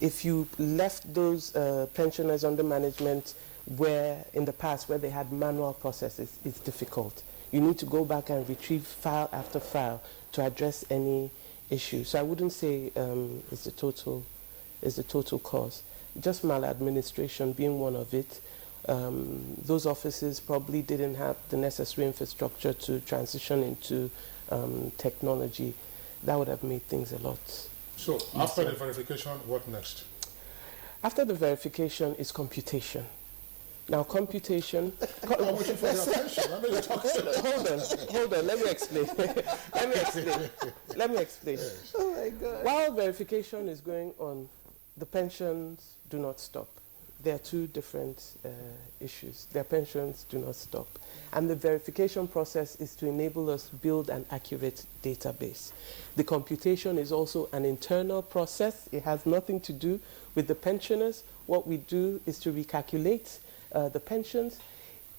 If you left those pensioners under management where in the past where they had manual processes, it's difficult. You need to go back and retrieve file after file to address any issue. So I wouldn't say it's the total cause. Just maladministration being one of it. Those offices probably didn't have the necessary infrastructure to transition into technology. That would have made things a lot. So after the verification, what next? After the verification is computation. Now computation... I'm waiting for your attention. I mean, hold on, let me explain. Let me explain. Yes. Oh my God. While verification is going on, the pensions do not stop. There are two different issues. Their pensions do not stop. And the verification process is to enable us to build an accurate database. The computation is also an internal process. It has nothing to do with the pensioners. What we do is to recalculate the pensions.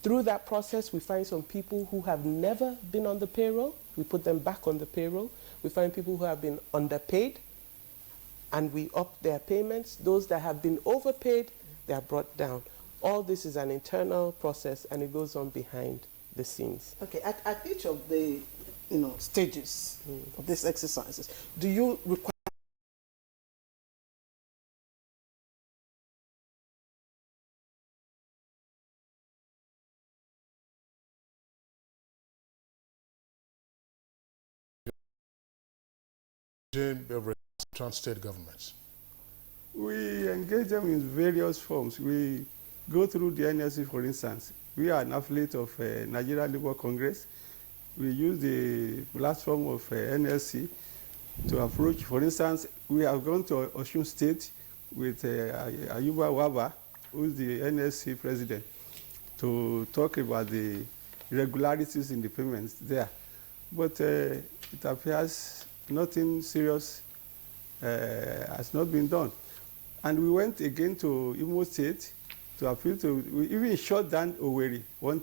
Through that process, we find some people who have never been on the payroll. We put them back on the payroll. We find people who have been underpaid, and we up their payments. Those that have been overpaid, they are brought down. All this is an internal process, and it goes on behind the scenes. Okay, at each of the stages of these exercises, do you require state governments? We engage them in various forms. We go through the NLC, for instance. We are an affiliate of Nigeria Labour Congress. We use the platform of NLC to approach. For instance, we have gone to Osun State with Ayuba Waba, who is the NLC president, to talk about the irregularities in the payments there. But it appears nothing serious has not been done. And we went again to Imo State to appeal to, we even shut down Owerri one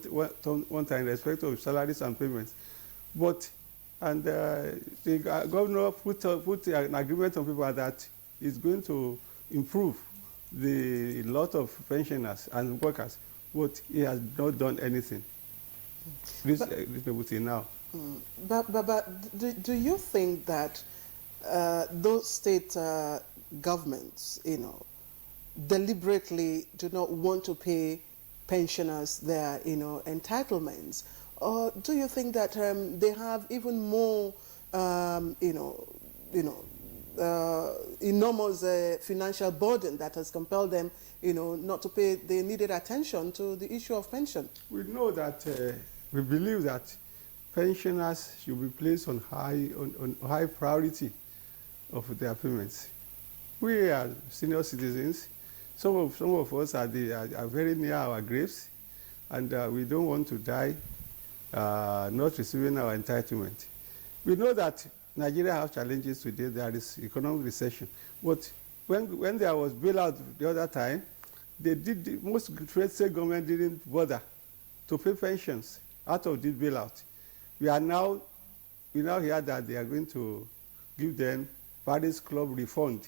time in respect of salaries and payments. But, and the governor put an agreement on paper that is going to improve the lot of pensioners and workers, but he has not done anything. Reasonable now. But do you think that those state governments, deliberately do not want to pay pensioners their, entitlements, or do you think that they have even more, enormous financial burden that has compelled them, not to pay the needed attention to the issue of pension? We know that we believe that pensioners should be placed on high priority of their payments. We are senior citizens. Some of us are very near our graves, and we don't want to die not receiving our entitlement. We know that Nigeria has challenges today. There is economic recession. But when there was bailout the other time, most state government didn't bother to pay pensions out of this bailout. We now hear that they are going to give them Paris Club refund.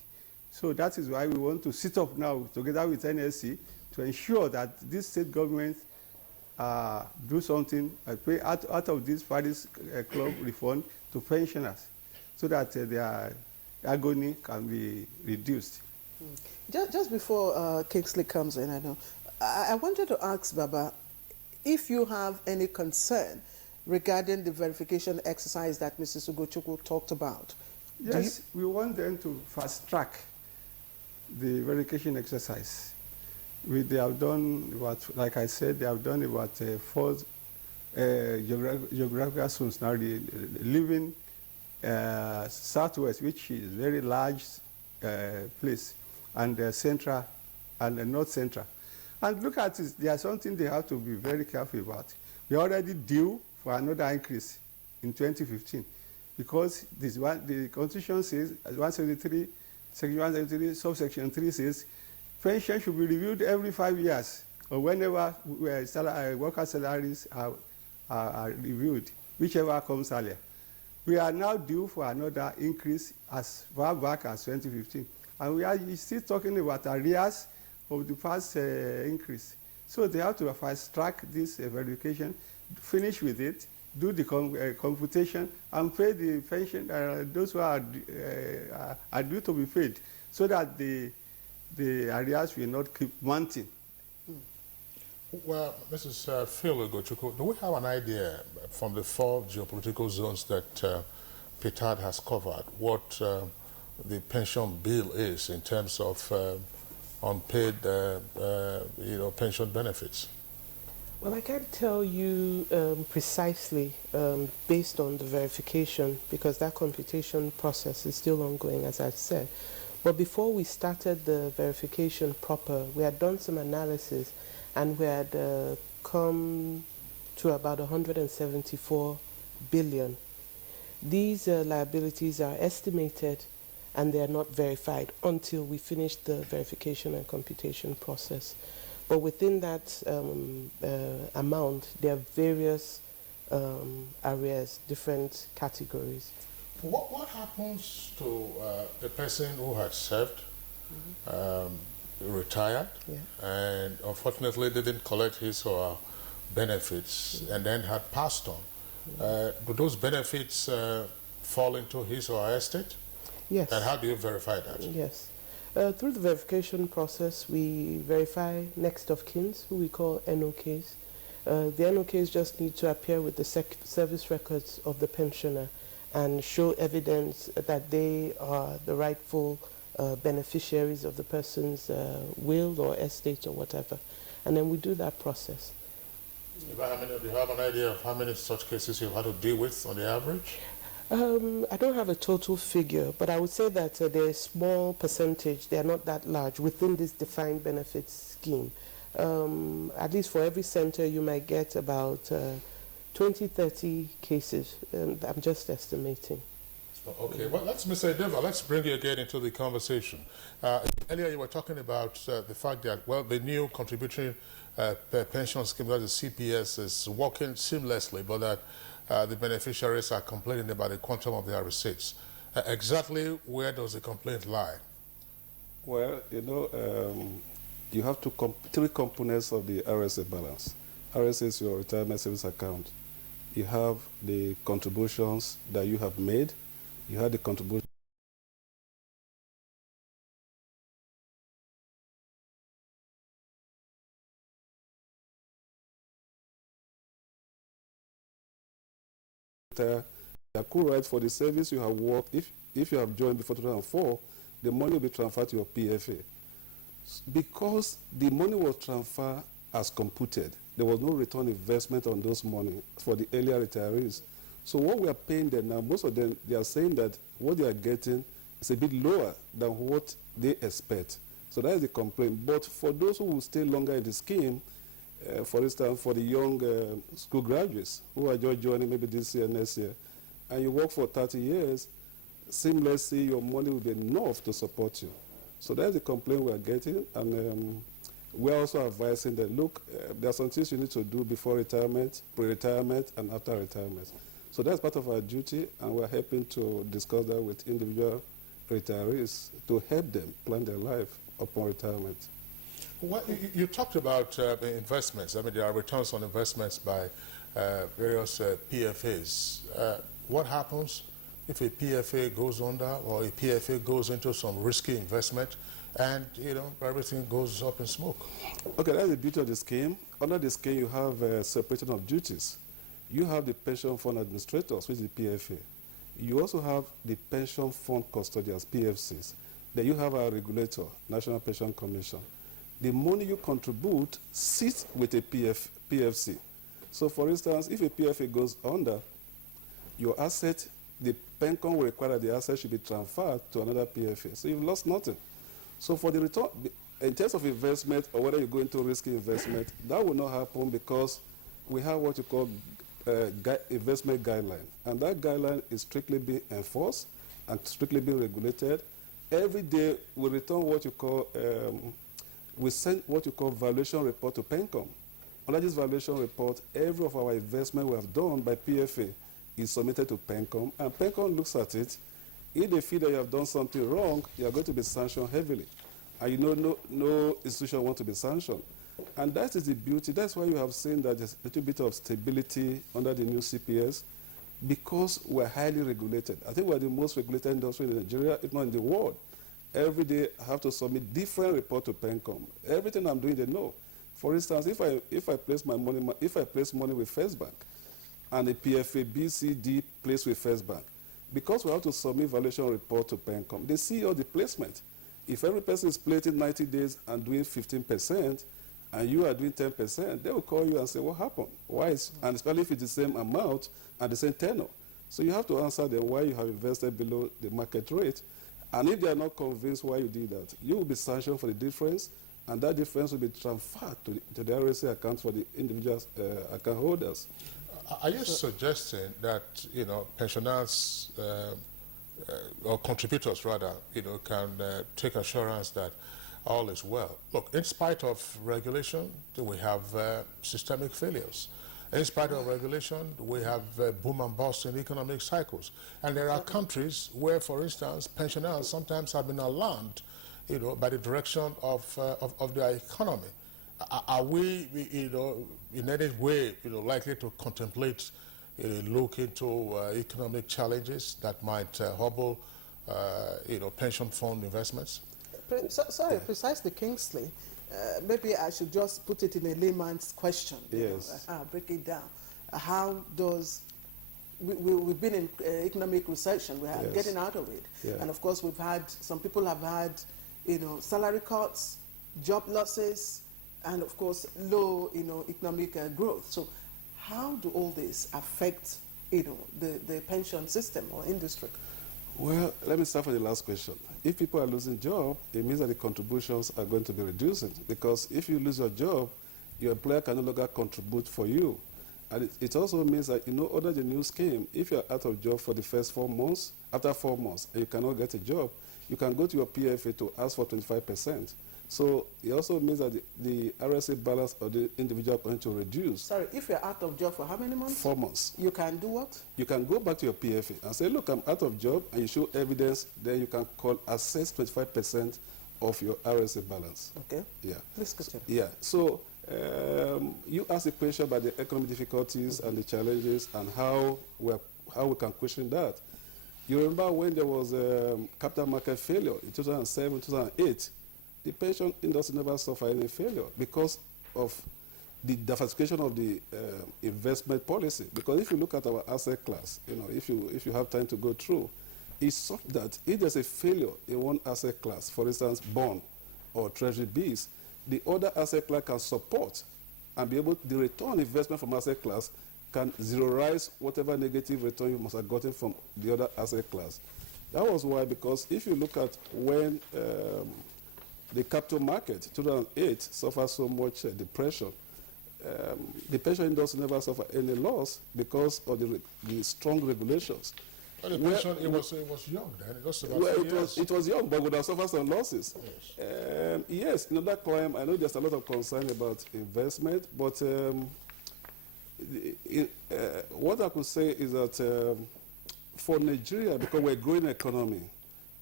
So that is why we want to sit up now together with NSC to ensure that these state governments do something, pay out of this Paris Club refund to pensioners so that their agony can be reduced. Just before Kingsley comes in, I wanted to ask Baba if you have any concern regarding the verification exercise that Mrs. Ugochukwu talked about. Yes, we want them to fast track the verification exercise. They have done what, like I said, they have done about 4 geographical zones now. They living southwest, which is very large place, and central and north central. And look at this, there's something they have to be very careful about. We are already due for another increase in 2015 because this one, the Constitution says, 173, Section 173, subsection 3 says, pension should be reviewed every 5 years or whenever worker salaries are reviewed, whichever comes earlier. We are now due for another increase as far back as 2015. And we are still talking about arrears of the past increase. So they have to fast track this verification, finish with it, do the computation, and pay the pension, those who are due to be paid, so that the arrears will not keep mounting. Well, Mrs. Phil Ugochukwu, do we have an idea from the 4 geopolitical zones that Petard has covered what the pension bill is in terms of unpaid pension benefits? Well, I can't tell you precisely based on the verification because that computation process is still ongoing, as I've said. But before we started the verification proper, we had done some analysis and we had come to about 174 billion. These liabilities are estimated and they are not verified until we finish the verification and computation process. But within that amount, there are various areas, different categories. What happens to a person who had served, retired, and unfortunately didn't collect his or her benefits and then had passed on? Do those benefits fall into his or her estate? Yes. And how do you verify that? Yes. Through the verification process, we verify next of kins, who we call NOKs. The NOKs just need to appear with the service records of the pensioner and show evidence that they are the rightful beneficiaries of the person's will or estate or whatever. And then we do that process. Do you have an idea of how many such cases you've had to deal with on the average? I don't have a total figure, but I would say that they're a small percentage. They are not that large within this defined benefits scheme. At least for every center, you might get about 20, 30 cases. I'm just estimating. Okay, well, Mr. Edeva, let's bring you again into the conversation. Earlier you were talking about the fact that, well, the new contributory pension scheme, that the CPS, is working seamlessly, but that the beneficiaries are complaining about the quantum of their receipts. Exactly where does the complaint lie? Well, you have 3 components of the RSA balance. RSA is your retirement savings account. You have the contributions that you have made. You have the contribution the accrual right for the service you have worked. If you have joined before 2004, the money will be transferred to your PFA. Because the money was transferred as computed, there was no return investment on those money for the earlier retirees. So what we are paying them now, most of them, they are saying that what they are getting is a bit lower than what they expect. So that is the complaint. But for those who will stay longer in the scheme, for instance, for the young school graduates who are just joining maybe this year, next year, and you work for 30 years, seamlessly your money will be enough to support you. So that's the complaint we are getting, and we're also advising that, look, there are some things you need to do before retirement, pre-retirement, and after retirement. So that's part of our duty, and we're helping to discuss that with individual retirees to help them plan their life upon retirement. Well, you talked about investments. I mean, there are returns on investments by various PFAs. What happens if a PFA goes under or a PFA goes into some risky investment and, everything goes up in smoke? Okay, that's the beauty of the scheme. Under the scheme, you have a separation of duties. You have the pension fund administrators, which is the PFA. You also have the pension fund custodians, PFCs. Then you have a regulator, National Pension Commission. The money you contribute sits with a PFC. So for instance, if a PFA goes under, your asset, the PENCOM will require that the asset should be transferred to another PFA. So you've lost nothing. So for the return, in terms of investment, or whether you go into risky investment, that will not happen because we have what you call investment guideline. And that guideline is strictly being enforced and strictly being regulated. Every day we return what you call, we send what you call valuation report to PENCOM. Under this valuation report, every of our investment we have done by PFA is submitted to PENCOM, and PENCOM looks at it. If they feel that you have done something wrong, you are going to be sanctioned heavily. And you know no institution wants to be sanctioned. And that is the beauty. That's why you have seen that there's a little bit of stability under the new CPS, because we're highly regulated. I think we're the most regulated industry in Nigeria, if not in the world. Every day I have to submit different report to PENCOM. Everything I'm doing, they know. For instance, if I place money with First Bank, and a PFA BCD placed with First Bank, because we have to submit valuation report to PENCOM, they see all the placement. If every person is placing 90 days and doing 15%, and you are doing 10%, they will call you and say, what happened? Why is, and especially if it's the same amount and the same tenor. So you have to answer them why you have invested below the market rate. And if they are not convinced why you did that, you will be sanctioned for the difference, and that difference will be transferred to the RSA account for the individual account holders. Are you suggesting that, you know, pensioners or contributors rather, you know, can take assurance that all is well? Look, in spite of regulation, we have systemic failures. In spite of regulation, we have boom and bust in economic cycles. And there are countries where, for instance, pensioners sometimes have been alarmed, you know, by the direction of their economy. Are we, you know, in any way, you know, likely to contemplate look into economic challenges that might hobble, you know, pension fund investments? Sorry, precisely, Kingsley. Maybe I should just put it in a layman's question. Yes. Break it down. How does we've been in economic recession? We are getting out of it, and of course, we've had some people have had, you know, salary cuts, job losses, and of course, low, you know, economic growth. So, how do all this affect, you know, the pension system or industry? Well, let me start with the last question. If people are losing job, it means that the contributions are going to be reducing, because if you lose your job, your employer can no longer contribute for you. And it also means that, you know, under the new scheme, if you're out of job for the first 4 months, after 4 months, and you cannot get a job, you can go to your PFA to ask for 25%. So it also means that the RSA balance of the individual is going to reduce. Sorry, if you're out of job for how many months? 4 months. You can do what? You can go back to your PFA and say, look, I'm out of job, and you show evidence, then you can assess 25% of your RSA balance. Okay. Yeah. Please continue. Yeah. So you asked a question about the economic difficulties and the challenges and how we can question that. You remember when there was capital market failure in 2007, 2008, the pension industry never suffered any failure because of the diversification of the investment policy. Because if you look at our asset class, you know, if you have time to go through, it's such that if there's a failure in one asset class, for instance, bond or treasury bills, the other asset class can support and be able to, the return on investment from asset class can zeroize whatever negative return you must have gotten from the other asset class. That was why, because if you look at when the capital market, 2008, suffered so much depression, the pension industry never suffered any loss because of the strong regulations. Well, the pension, it was young then. It was about it was young, but would have suffered some losses. Yes. Yes, in that climb, I know there's a lot of concern about investment, but what I could say is that for Nigeria, because we're a growing economy,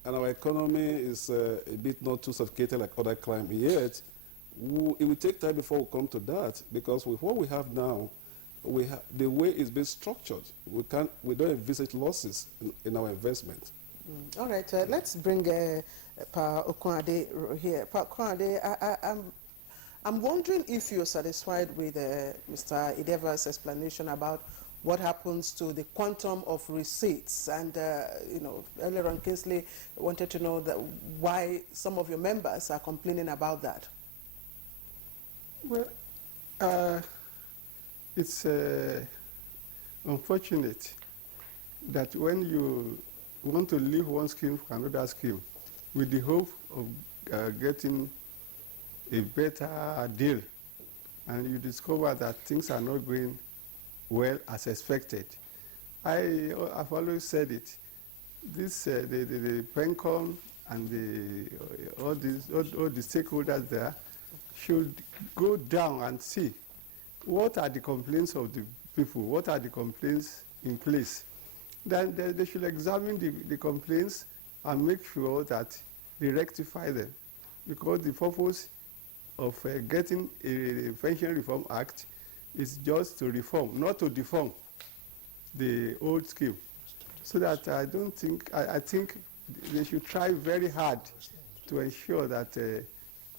and our economy is a bit not too sophisticated like other climes yet, it will take time before we come to that, because with what we have now, the way it's been structured, we don't envisage losses in our investment. All right, let's bring Pa Okunade here. Pa Okunade, I'm wondering if you're satisfied with Mr. Ideva's explanation about what happens to the quantum of receipts? And, you know, earlier on, Kingsley wanted to know that why some of your members are complaining about that. Well, it's unfortunate that when you want to leave one scheme for another scheme with the hope of getting a better deal, and you discover that things are not going well as expected. I've always said it. This the PENCOM and all the stakeholders there should go down and see what are the complaints of the people, what are the complaints in place. Then they should examine the complaints and make sure that they rectify them, because the purpose of getting a Pension Reform Act is just to reform, not to deform the old scheme. So that I think they should try very hard to ensure that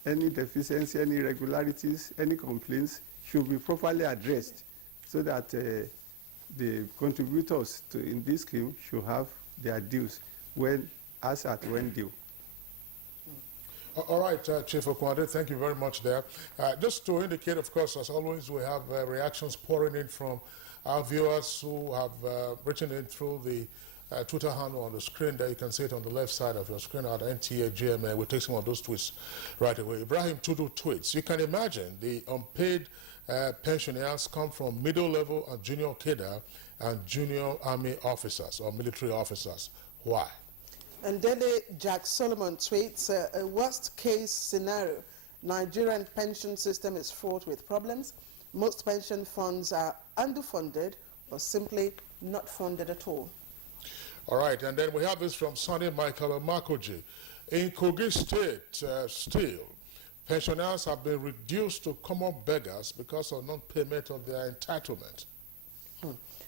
any deficiency, any irregularities, any complaints should be properly addressed, so that the contributors in this scheme should have their dues when due. All right, Chief Okwande, thank you very much there. Just to indicate, of course, as always, we have reactions pouring in from our viewers who have written in through the Twitter handle on the screen there. You can see it on the left side of your screen at NTA GMA. We'll take some of those tweets right away. Ibrahim Tudu tweets, you can imagine the unpaid pensioners come from middle level and junior cadre and junior army officers or military officers. Why? And Dele Jack Solomon tweets, a worst case scenario, Nigerian pension system is fraught with problems. Most pension funds are underfunded or simply not funded at all. All right, and then we have this from Sonny Michael Makoji. In Kogi State, still, pensioners have been reduced to common beggars because of non-payment of their entitlement.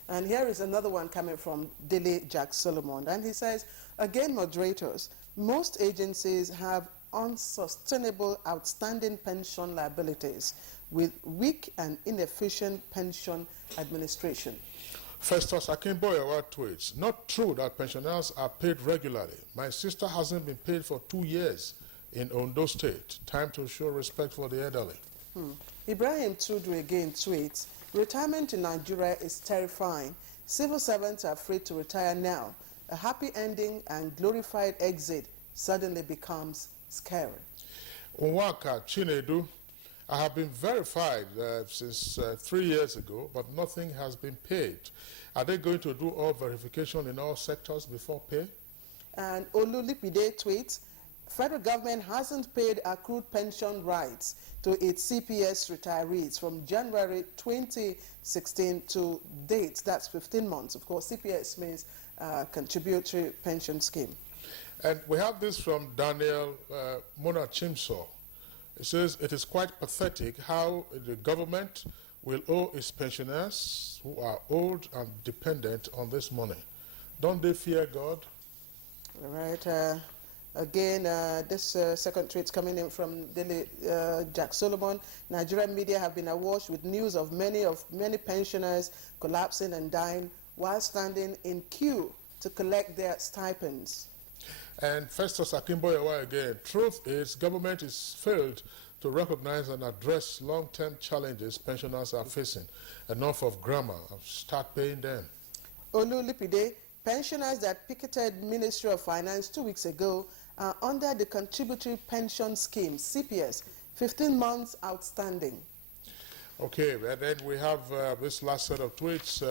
And here is another one coming from Dele Jack Solomon. And he says, again, moderators, most agencies have unsustainable outstanding pension liabilities with weak and inefficient pension administration. Festus Akinboyewa tweets, not true that pensioners are paid regularly. My sister hasn't been paid for 2 years in Ondo State. Time to show respect for the elderly. Ibrahim Tudu again tweets, retirement in Nigeria is terrifying. Civil servants are afraid to retire now. A happy ending and glorified exit suddenly becomes scary. Unwaka Chinedu, I have been verified since 3 years ago, but nothing has been paid. Are they going to do all verification in all sectors before pay? And Olulipide tweets, federal government hasn't paid accrued pension rights to its CPS retirees from January 2016 to date. That's 15 months. Of course, CPS means contributory pension scheme. And we have this from Daniel Mona Chimso. It says, it is quite pathetic how the government will owe its pensioners who are old and dependent on this money. Don't they fear God? All right. Again, this second tweet coming in from Jack Solomon. Nigerian media have been awash with news of many pensioners collapsing and dying while standing in queue to collect their stipends. And Festus Akinboyewa again, truth is government is failed to recognize and address long-term challenges pensioners are facing. Enough of grammar, start paying them. Olulipide, pensioners that picketed Ministry of Finance 2 weeks ago are under the contributory pension scheme, CPS, 15 months outstanding. Okay, and then we have this last set of tweets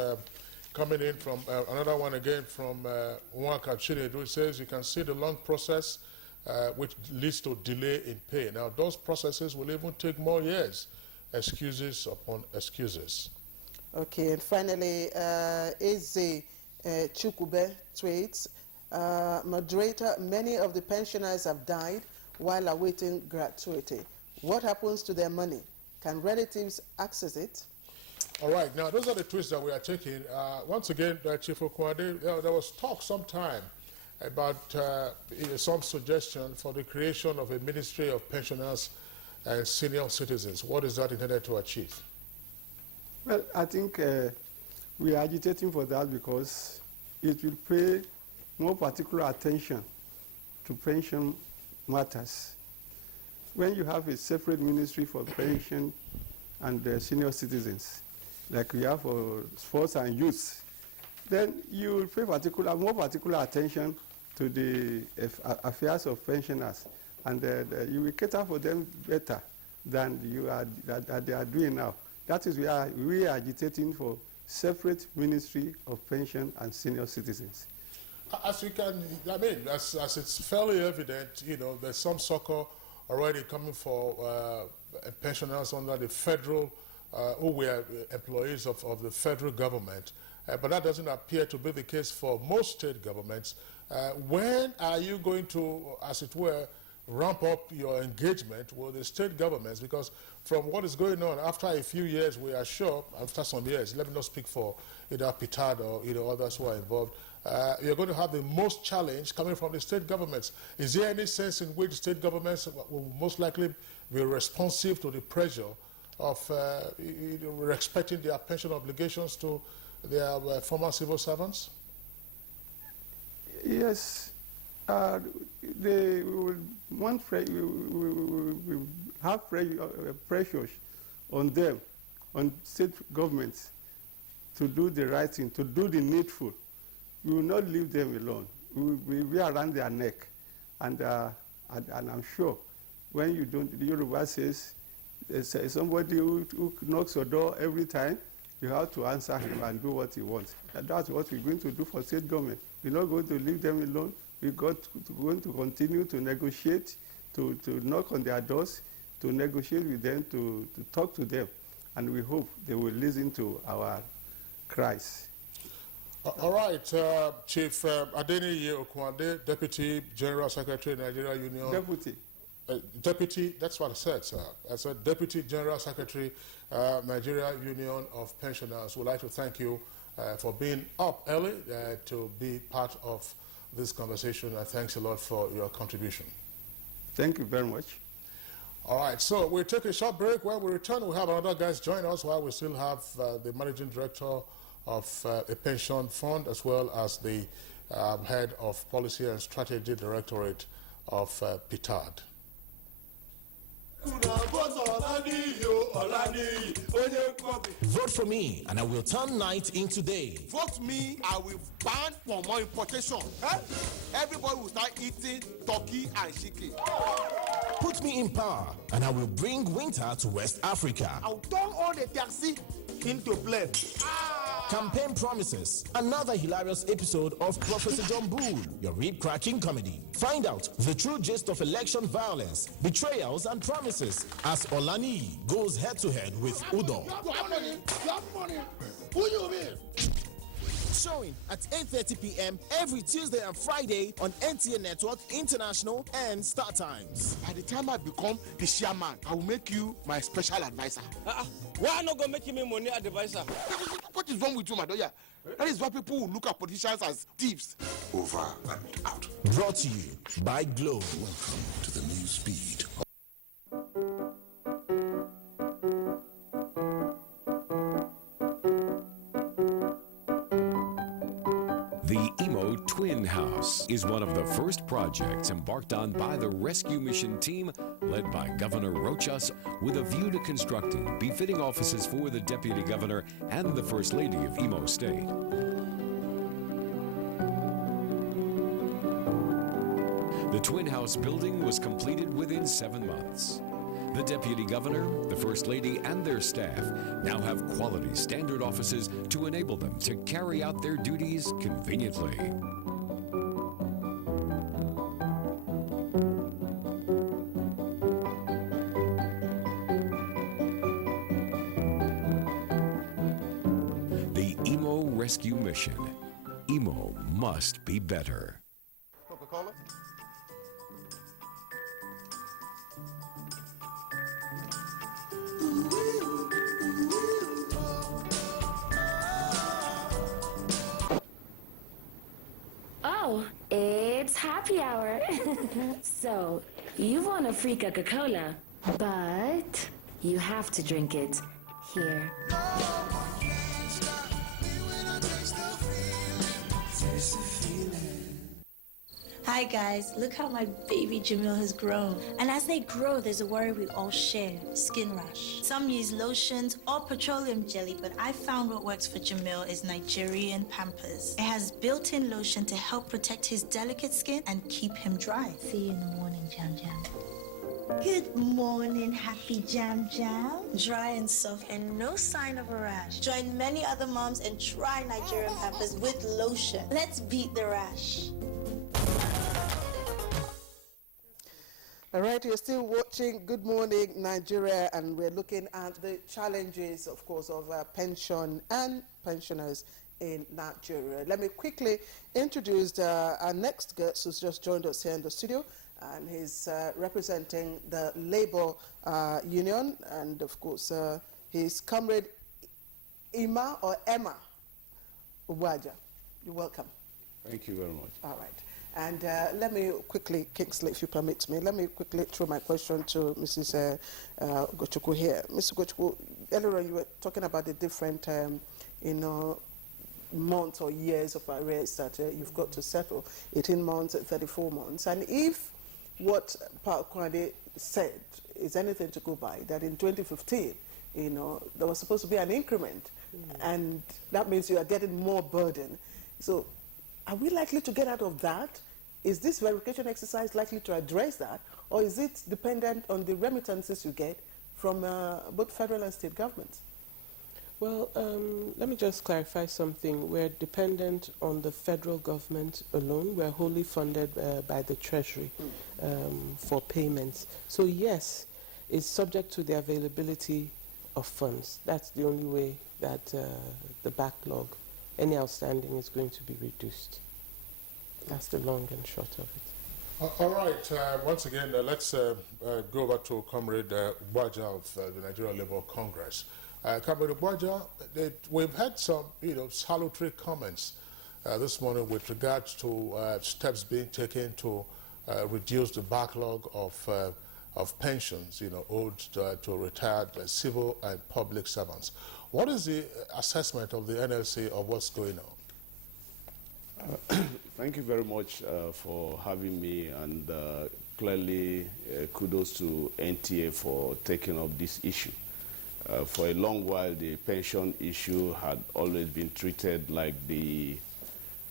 coming in from another one again from Nwaka Chinedu. It says, you can see the long process which leads to delay in pay. Now, those processes will even take more years. Excuses upon excuses. Okay, and finally, Eze Chukube tweets, moderator, many of the pensioners have died while awaiting gratuity. What happens to their money? Can relatives access it? All right, now those are the tweets that we are taking. Once again, Chief Okwande, there was talk sometime about some suggestion for the creation of a Ministry of Pensioners and Senior Citizens. What is that intended to achieve? Well, I think We are agitating for that because it will pay more particular attention to pension matters. When you have a separate ministry for pension and senior citizens, like we have for sports and youth, then you will pay more particular attention to the affairs of pensioners, and you will cater for them better than they are doing now. That is why we are agitating for separate ministry of pension and senior citizens. As you can, I mean, as it's fairly evident, you know, there's some succor already coming for pensioners under the federal, who were employees of the federal government. But that doesn't appear to be the case for most state governments. When are you going to, as it were, ramp up your engagement with the state governments? Because from what is going on, after a few years, we are sure, after some years, let me not speak for either Petard or others who are involved, you're going to have the most challenge coming from the state governments. Is there any sense in which state governments will most likely be responsive to the pressure of respecting their pension obligations to their former civil servants? Yes, they will have pressures on them, on state governments, to do the right thing, to do the needful. We will not leave them alone. We will be around their neck, and I'm sure when you don't, the Yoruba says, somebody who knocks your door every time, you have to answer him and do what he wants. And that's what we're going to do for state government. We're not going to leave them alone. We're going to continue to negotiate, to knock on their doors, to negotiate with them, to talk to them. And we hope they will listen to our cries. All right, Chief Adeniyi Okunade, Deputy General Secretary, Nigeria Union. Deputy, that's what I said, sir. I said Deputy General Secretary, Nigeria Union of Pensioners. We'd like to thank you for being up early to be part of this conversation. And thanks a lot for your contribution. Thank you very much. All right, so we'll take a short break. When we return, we'll have another guest join us while we still have the Managing Director of a pension fund, as well as the Head of Policy and Strategy Directorate of Petard. Vote for me, and I will turn night into day. Vote me, I will ban for more importation. Everybody will start eating turkey and chicken. Put me in power, and I will bring winter to West Africa. I'll turn all the taxi into plane. Campaign promises. Another hilarious episode of Professor John Bull, your rib-cracking comedy. Find out the true gist of election violence, betrayals, and promises as Olani goes head-to-head with Udo. You have money. You have money. Who you mean? Showing at 8:30 p.m. every Tuesday and Friday on NTA Network International and Star Times. By the time I become the chairman, I will make you my special advisor. Why not go making me money advisor? What is wrong with you, my daughter? That is why people will look at politicians as thieves. Over and out. Brought to you by Glow. Welcome to the new speed. The Imo Twin House is one of the first projects embarked on by the rescue mission team led by Governor Rochas, with a view to constructing befitting offices for the Deputy Governor and the First Lady of Imo State. The Twin House building was completed within 7 months. The Deputy Governor, the First Lady, and their staff now have quality standard offices to enable them to carry out their duties conveniently. The Imo Rescue Mission. Imo must be better. Coca-Cola? Oh, it's happy hour. So, you want a free Coca-Cola, but you have to drink it here. Hi guys, look how my baby Jamil has grown. And as they grow, there's a worry we all share, skin rash. Some use lotions or petroleum jelly, but I found what works for Jamil is Nigerian Pampers. It has built-in lotion to help protect his delicate skin and keep him dry. See you in the morning, Jam Jam. Good morning, happy Jam Jam. Dry and soft and no sign of a rash. Join many other moms and try Nigerian Pampers with lotion. Let's beat the rash. All right, you're still watching Good Morning Nigeria, and we're looking at the challenges, of course, of pension and pensioners in Nigeria. Let me quickly introduce our next guest who's just joined us here in the studio, and he's representing the Labour Union, and of course, his comrade Emma Uwaja. You're welcome. Thank you very much. All right. And let me quickly, Kingsley, if you permit me, let me quickly throw my question to Mrs. Gochukwu here. Mrs. Gochukwu, earlier on you were talking about the different, months or years of arrears that you've got to settle, 18 months, 34 months. And if what Pa Kwade said is anything to go by, that in 2015, there was supposed to be an increment, and that means you are getting more burden. So are we likely to get out of that? Is this verification exercise likely to address that? Or is it dependent on the remittances you get from both federal and state governments? Well, let me just clarify something. We're dependent on the federal government alone. We're wholly funded by the Treasury for payments. So yes, it's subject to the availability of funds. That's the only way that the backlog, any outstanding, is going to be reduced. That's the long and short of it. All right. Once again, let's go back to Comrade Uwaja of the Nigerian Labour Congress. Comrade Uwaja, we've had some, salutary comments this morning with regards to steps being taken to reduce the backlog of pensions, owed to retired civil and public servants. What is the assessment of the NLC of what's going on? Thank you very much for having me, and clearly kudos to NTA for taking up this issue. For a long while, the pension issue had always been treated like the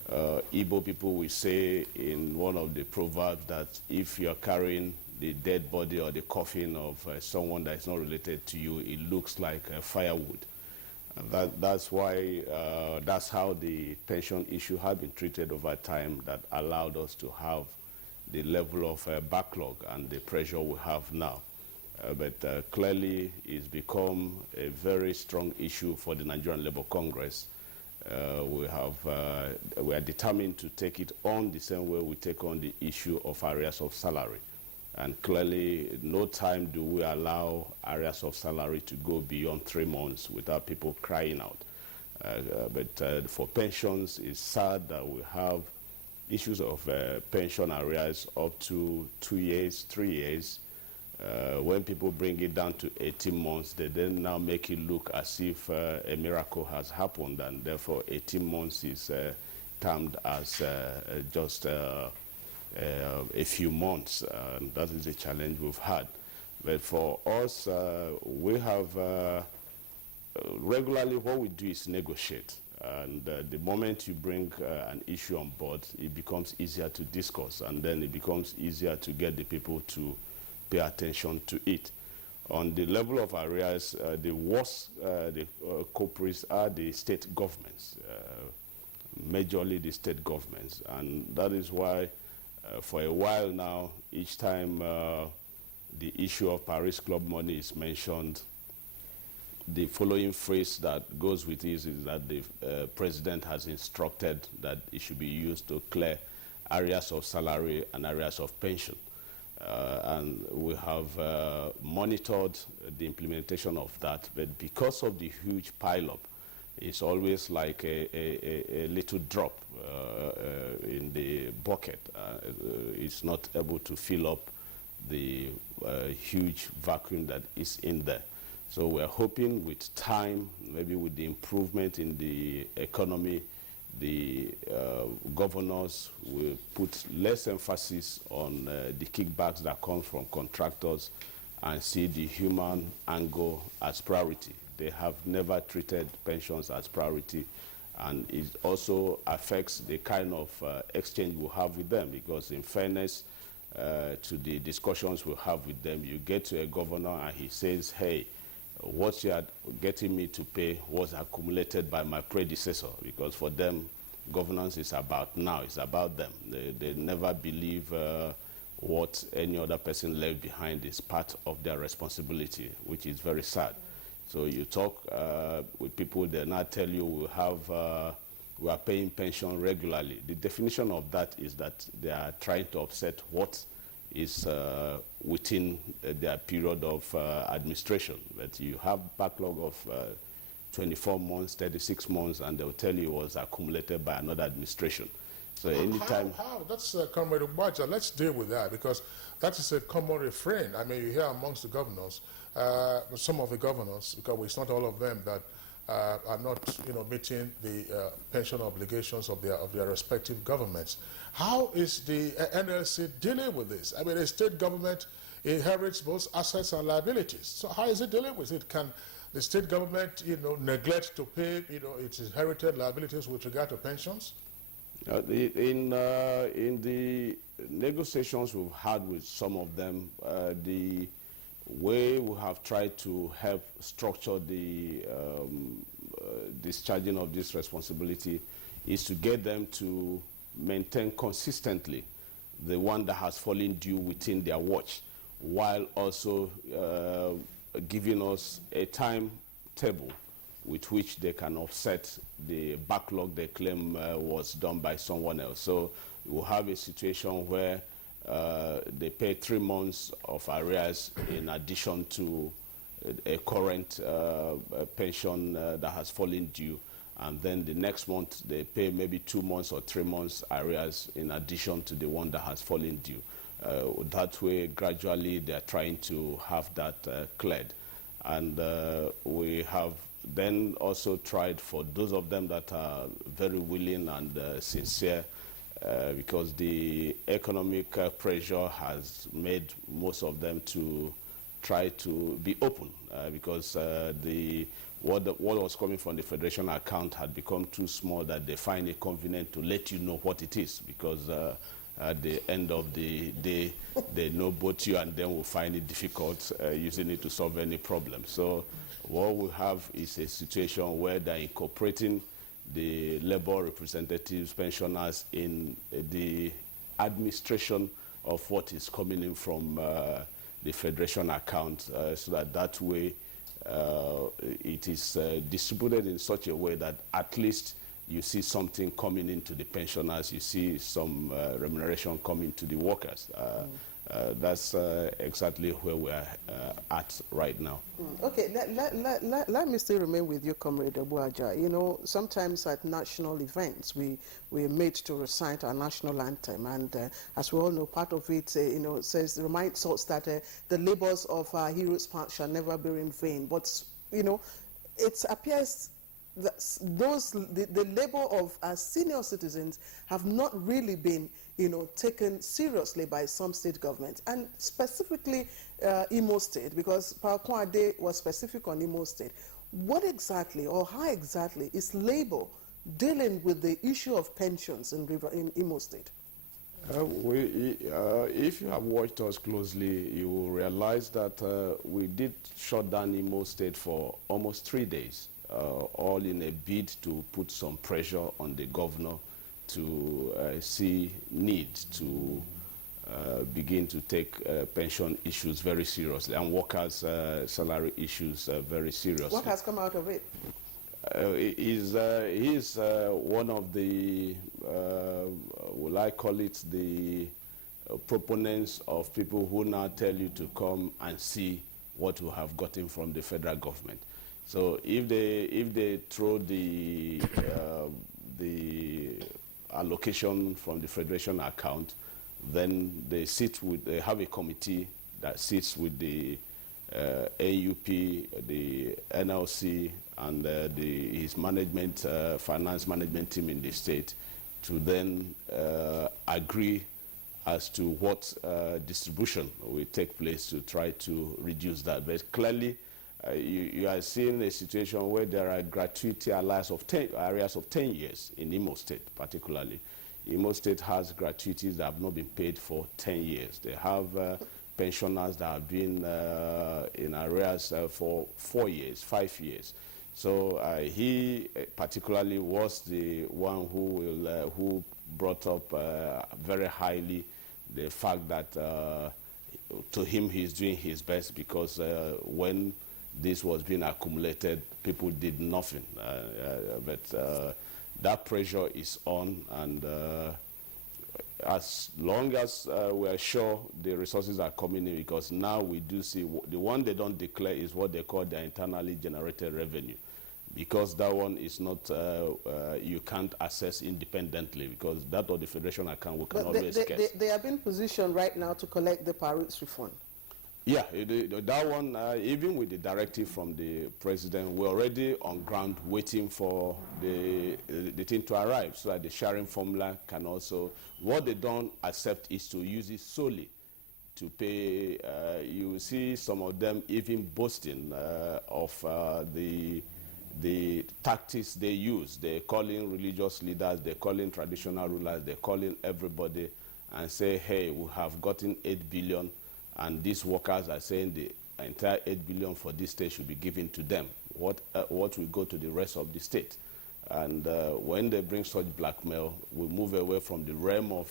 Igbo people will say in one of the proverbs that if you're carrying the dead body or the coffin of someone that is not related to you, it looks like firewood. That's why, that's how the pension issue had been treated over time, that allowed us to have the level of backlog and the pressure we have now. But clearly it's become a very strong issue for the Nigerian Labour Congress. We are determined to take it on the same way we take on the issue of arrears of salary. And clearly, no time do we allow arrears of salary to go beyond 3 months without people crying out. But for pensions, it's sad that we have issues of pension arrears up to 2 years, 3 years. When people bring it down to 18 months, they then now make it look as if a miracle has happened, and therefore 18 months is termed as just a few months. That is a challenge we've had. But for us, we have regularly what we do is negotiate. And the moment you bring an issue on board, it becomes easier to discuss, and then it becomes easier to get the people to pay attention to it. On the level of arrears, the worst culprits are the state governments, majorly the state governments. And that is why for a while now, each time the issue of Paris Club money is mentioned, the following phrase that goes with this is that the president has instructed that it should be used to clear arrears of salary and arrears of pension. And we have monitored the implementation of that, but because of the huge pile-up, it's always like a little drop in the bucket. It's not able to fill up the huge vacuum that is in there. So we're hoping with time, maybe with the improvement in the economy, the governors will put less emphasis on the kickbacks that come from contractors and see the human angle as priority. They have never treated pensions as priority, and it also affects the kind of exchange we have with them, because in fairness to the discussions we have with them, you get to a governor and he says, hey, what you are getting me to pay was accumulated by my predecessor, because for them, governance is about now, it's about them. They never believe what any other person left behind is part of their responsibility, which is very sad. So you talk with people, they now tell you we are paying pension regularly. The definition of that is that they are trying to offset what is within their period of administration. But you have backlog of 24 months, 36 months, and they'll tell you it was accumulated by another administration. So anytime... How? That's Comrade Abuja. Let's deal with that, because that is a common refrain. I mean, you hear amongst the governors, some of the governors, because it's not all of them that are not, meeting the pension obligations of their respective governments. How is the NLC dealing with this? I mean, a state government inherits both assets and liabilities. So how is it dealing with it? Can the state government, neglect to pay, its inherited liabilities with regard to pensions? In the negotiations we've had with some of them, the way we have tried to help structure the discharging of this responsibility is to get them to maintain consistently the one that has fallen due within their watch, while also giving us a timetable with which they can offset the backlog they claim was done by someone else. So we'll have a situation where they pay 3 months of arrears in addition to a current pension that has fallen due, and then the next month they pay maybe 2 months or 3 months arrears in addition to the one that has fallen due. That way, gradually, they're trying to have that cleared. And we have then also tried for those of them that are very willing and sincere, because the economic pressure has made most of them to try to be open, because what was coming from the Federation account had become too small that they find it convenient to let you know what it is, because at the end of the day, they know both you and them will find it difficult using it to solve any problem. So what we have is a situation where they're incorporating the labor representatives, pensioners in the administration of what is coming in from the Federation account, so that way it is distributed in such a way that at least you see something coming into the pensioners, you see some remuneration coming to the workers. That's exactly where we are at right now. Okay, let me still remain with you, Comrade Abuja. Sometimes at national events, we are made to recite our national anthem, and as we all know, part of it, reminds us that the labors of our heroes past shall never be in vain. But, it appears that the labor of our senior citizens have not really been taken seriously by some state governments, and specifically Imo State, because Pakwade was specific on Imo State. What exactly, or how exactly, is Labour dealing with the issue of pensions in Imo State? If you have watched us closely, you will realize that we did shut down Imo State for almost 3 days, all in a bid to put some pressure on the governor to see need to begin to take pension issues very seriously and workers' salary issues very seriously. What has come out of it? He's one of the, will I call it, the proponents of people who now tell you to come and see what we have gotten from the federal government. So if they throw the allocation from the Federation account, then they have a committee that sits with the AUP, the NLC, and his management, finance management team in the state to then agree as to what distribution will take place to try to reduce that. But clearly, you are seeing a situation where there are gratuity areas of 10 years in Imo State, particularly. Imo State has gratuities that have not been paid for 10 years. They have pensioners that have been in arrears for 4 years, 5 years. So he particularly was the one who brought up very highly the fact that to him he's doing his best, because when this was being accumulated, people did nothing. But that pressure is on, and as long as we are sure the resources are coming in, because now we do see the one they don't declare is what they call their internally generated revenue, because that one is not, you can't access independently, because that or the federation account we can always guess. They have been positioned right now to collect the Paris refund. Yeah, that one, even with the directive from the president, we're already on ground waiting for the thing to arrive, so that the sharing formula can also, what they don't accept is to use it solely to pay. You see some of them even boasting of the tactics they use. They're calling religious leaders, they're calling traditional rulers, they're calling everybody and say, hey, we have gotten 8 billion, and these workers are saying the entire 8 billion for this state should be given to them. What will go to the rest of the state? And when they bring such blackmail, we move away from the realm of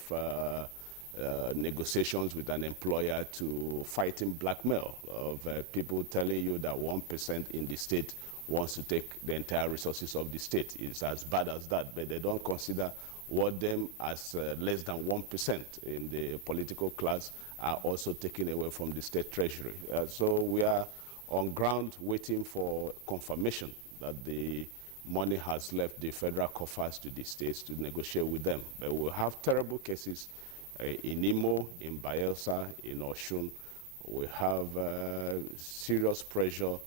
negotiations with an employer to fighting blackmail of people telling you that 1% in the state wants to take the entire resources of the state. It's as bad as that, but they don't consider what them as less than 1% in the political class are also taken away from the state treasury. So we are on ground waiting for confirmation that the money has left the federal coffers to the states to negotiate with them. But we'll have terrible cases in Imo, in Bayelsa, in Oshun. We have serious pressure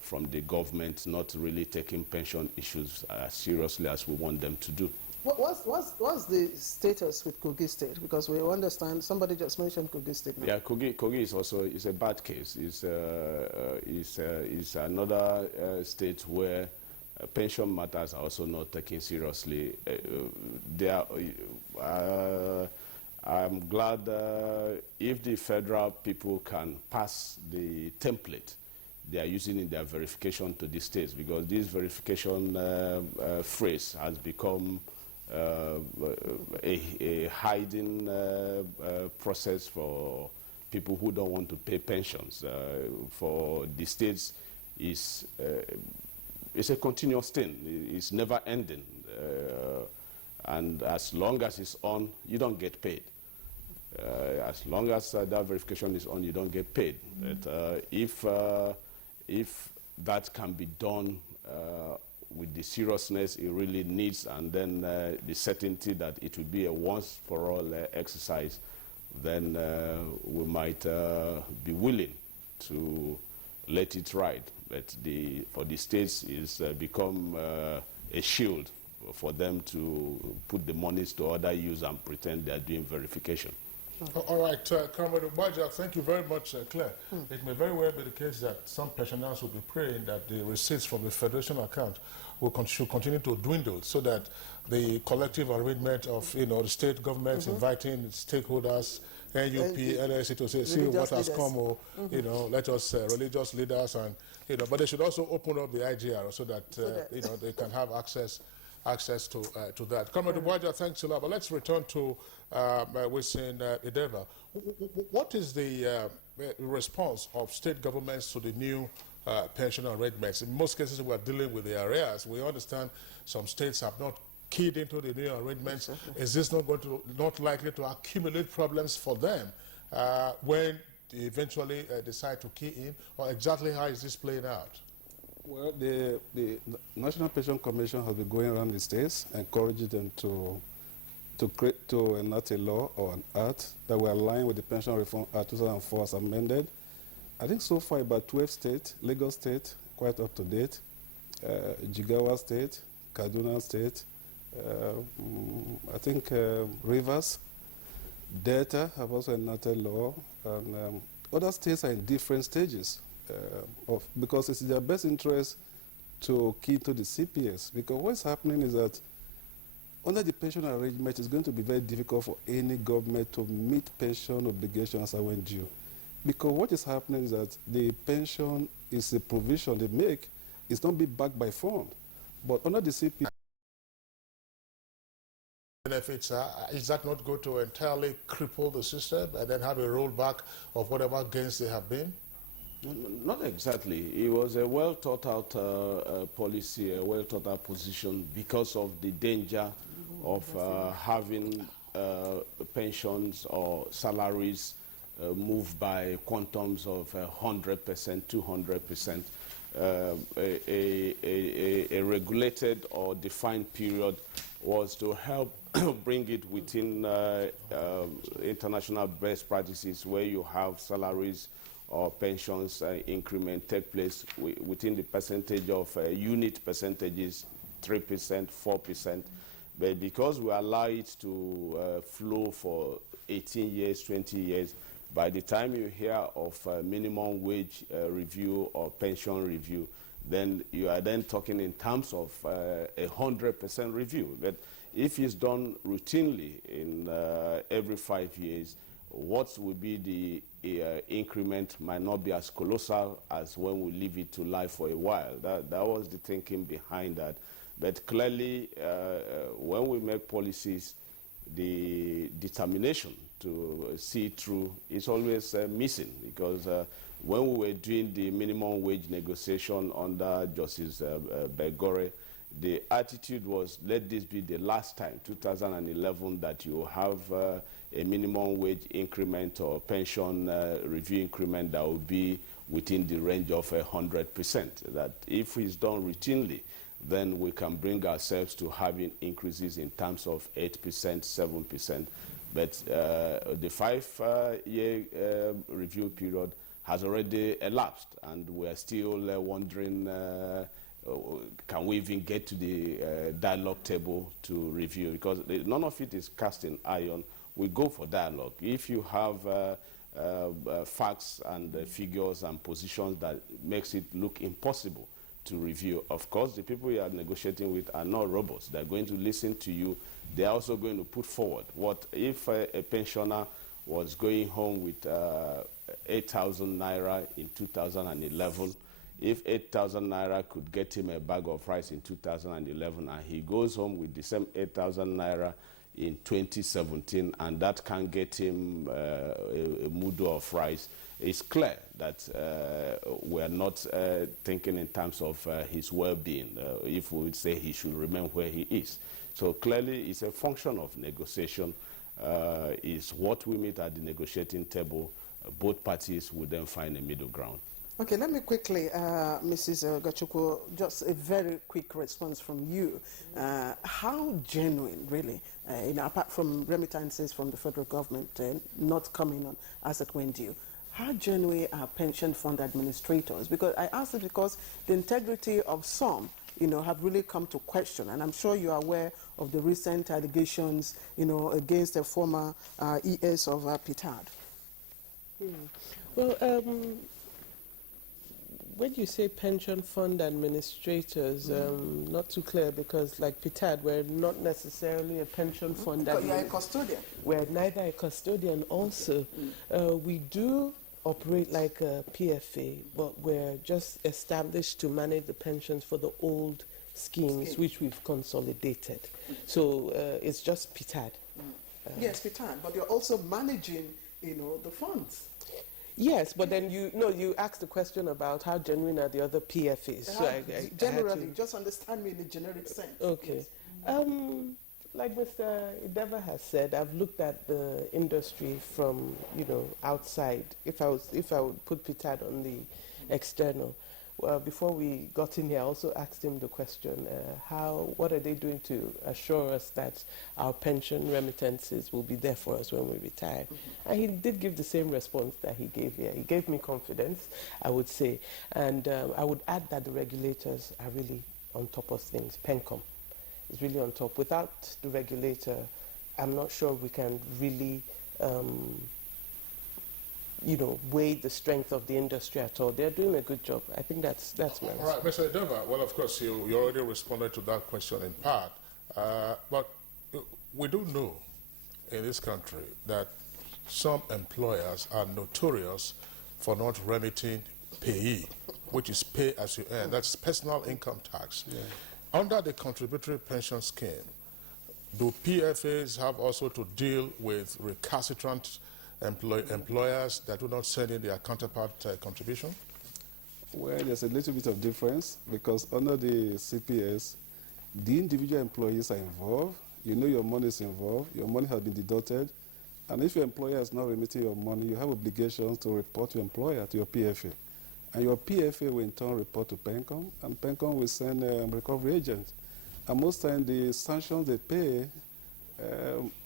from the government not really taking pension issues as seriously as we want them to do. What's the status with Kogi State? Because we understand, somebody just mentioned Kogi State now. Yeah, Kogi is also a bad case. It's another state where pension matters are also not taken seriously. I'm glad if the federal people can pass the template they are using in their verification to the states, because this verification phrase has become a hiding process for people who don't want to pay pensions. For the states, it's a continuous thing. It's never ending. And as long as it's on, you don't get paid. As long as that verification is on, you don't get paid. But if that can be done with the seriousness it really needs, and then the certainty that it will be a once-for-all exercise, then we might be willing to let it ride. But for the states, it's become a shield for them to put the monies to other use and pretend they're doing verification. All right, Comrade Abuja, thank you very much, Claire. It may very well be the case that some pensioners will be praying that the receipts from the federation account should continue to dwindle, so that the collective arrangement of the state governments inviting stakeholders, NUP, NSC to say, see what has come, let us religious leaders, and but they should also open up the IGR so that they can have access to that. Comrade Abuja, thanks a lot. But let's return to Wisin Ideva. What is the response of state governments to the new pension arrangements? In most cases, we are dealing with the arrears. We understand some states have not keyed into the new arrangements. Exactly. Is this not likely to accumulate problems for them when they eventually decide to key in? Or exactly how is this playing out? Well, the National Pension Commission has been going around the states, encouraging them to enact a law or an act that will align with the Pension Reform Act 2004 as amended. I think so far about 12 states, Lagos State, quite up to date, Jigawa State, Kaduna State, I think Rivers, Delta have also enacted law, and other states are in different stages because it's in their best interest to key to the CPS, because what's happening is that under the pension arrangement, it's going to be very difficult for any government to meet pension obligations as when due. Because what is happening is that the pension is a provision they make, it's not be backed by fund. But under the CPS, benefits, is that not going to entirely cripple the system and then have a rollback of whatever gains they have been? Not exactly. It was a well thought out policy, a well thought out position because of the danger of having pensions or salaries moved by quantums of 100%, 200%. A regulated or defined period was to help bring it within international best practices where you have salaries or pensions increment take place within the percentage of unit percentages, 3%, 4%. But because we allow it to flow for 18 years, 20 years, by the time you hear of minimum wage review or pension review, then you are then talking in terms of 100% review. But if it's done routinely in every 5 years, what will be the increment might not be as colossal as when we leave it to life for a while. That was the thinking behind that. But clearly, when we make policies, the determination to see it through is always missing, because when we were doing the minimum wage negotiation under Justice Begore, the attitude was, let this be the last time, 2011, that you have a minimum wage increment or pension review increment that will be within the range of 100%. That if it's done routinely, then we can bring ourselves to having increases in terms of 8%, 7%. But the 5-year review period has already elapsed, and we are still wondering, can we even get to the dialogue table to review? Because none of it is cast in iron. We go for dialogue. If you have facts and figures and positions that makes it look impossible to review, of course, the people you are negotiating with are not robots. They're going to listen to you. They're also going to put forward what if a pensioner was going home with 8,000 naira in 2011, if 8,000 naira could get him a bag of rice in 2011, and he goes home with the same 8,000 naira in 2017, and that can get him a mudu of rice, it's clear that we're not thinking in terms of his well-being, if we would say he should remain where he is. So clearly it's a function of negotiation. Is what we meet at the negotiating table, both parties will then find a middle ground. Okay, let me quickly, Mrs. Gachukwu, just a very quick response from you. How genuine, really, apart from remittances from the federal government not coming on as it went due, how genuine are pension fund administrators? Because I ask it because the integrity of some, have really come to question, and I'm sure you are aware of the recent allegations, against the former ES of PITAD. Well, when you say pension fund administrators, not too clear, because like PITAD, we're not necessarily a pension fund. Because you're a custodian. We're neither a custodian also. We do operate like a PFA, but we're just established to manage the pensions for the old schemes, which we've consolidated. So it's just PITAD. Yes, PITAD, but you're also managing, the funds. Yes, but then you asked the question about how genuine are the other PFAs. So generally, just understand me in a generic sense. Okay. Yes. Like Mr. Ideva has said, I've looked at the industry from outside. If I would put PITAD on the external, before we got in here, I also asked him the question, what are they doing to assure us that our pension remittances will be there for us when we retire? And he did give the same response that he gave here. He gave me confidence, I would say. And I would add that the regulators are really on top of things. PENCOM is really on top. Without the regulator, I'm not sure we can really weigh the strength of the industry at all. They're doing a good job. I think that's my response. All right, Mr. Edeva, well, of course, you already responded to that question in part, but we do know in this country that some employers are notorious for not remitting payee, which is pay as you earn. That's personal income tax. Yeah. Under the contributory pension scheme, do PFAs have also to deal with recalcitrant employers that do not send in their counterpart contribution? Well, there's a little bit of difference because under the CPS, the individual employees are involved. You know your money is involved. Your money has been deducted. And if your employer is not remitting your money, you have obligations to report your employer to your PFA. And your PFA will in turn report to PENCOM, and PENCOM will send a recovery agent. And most times the sanctions they pay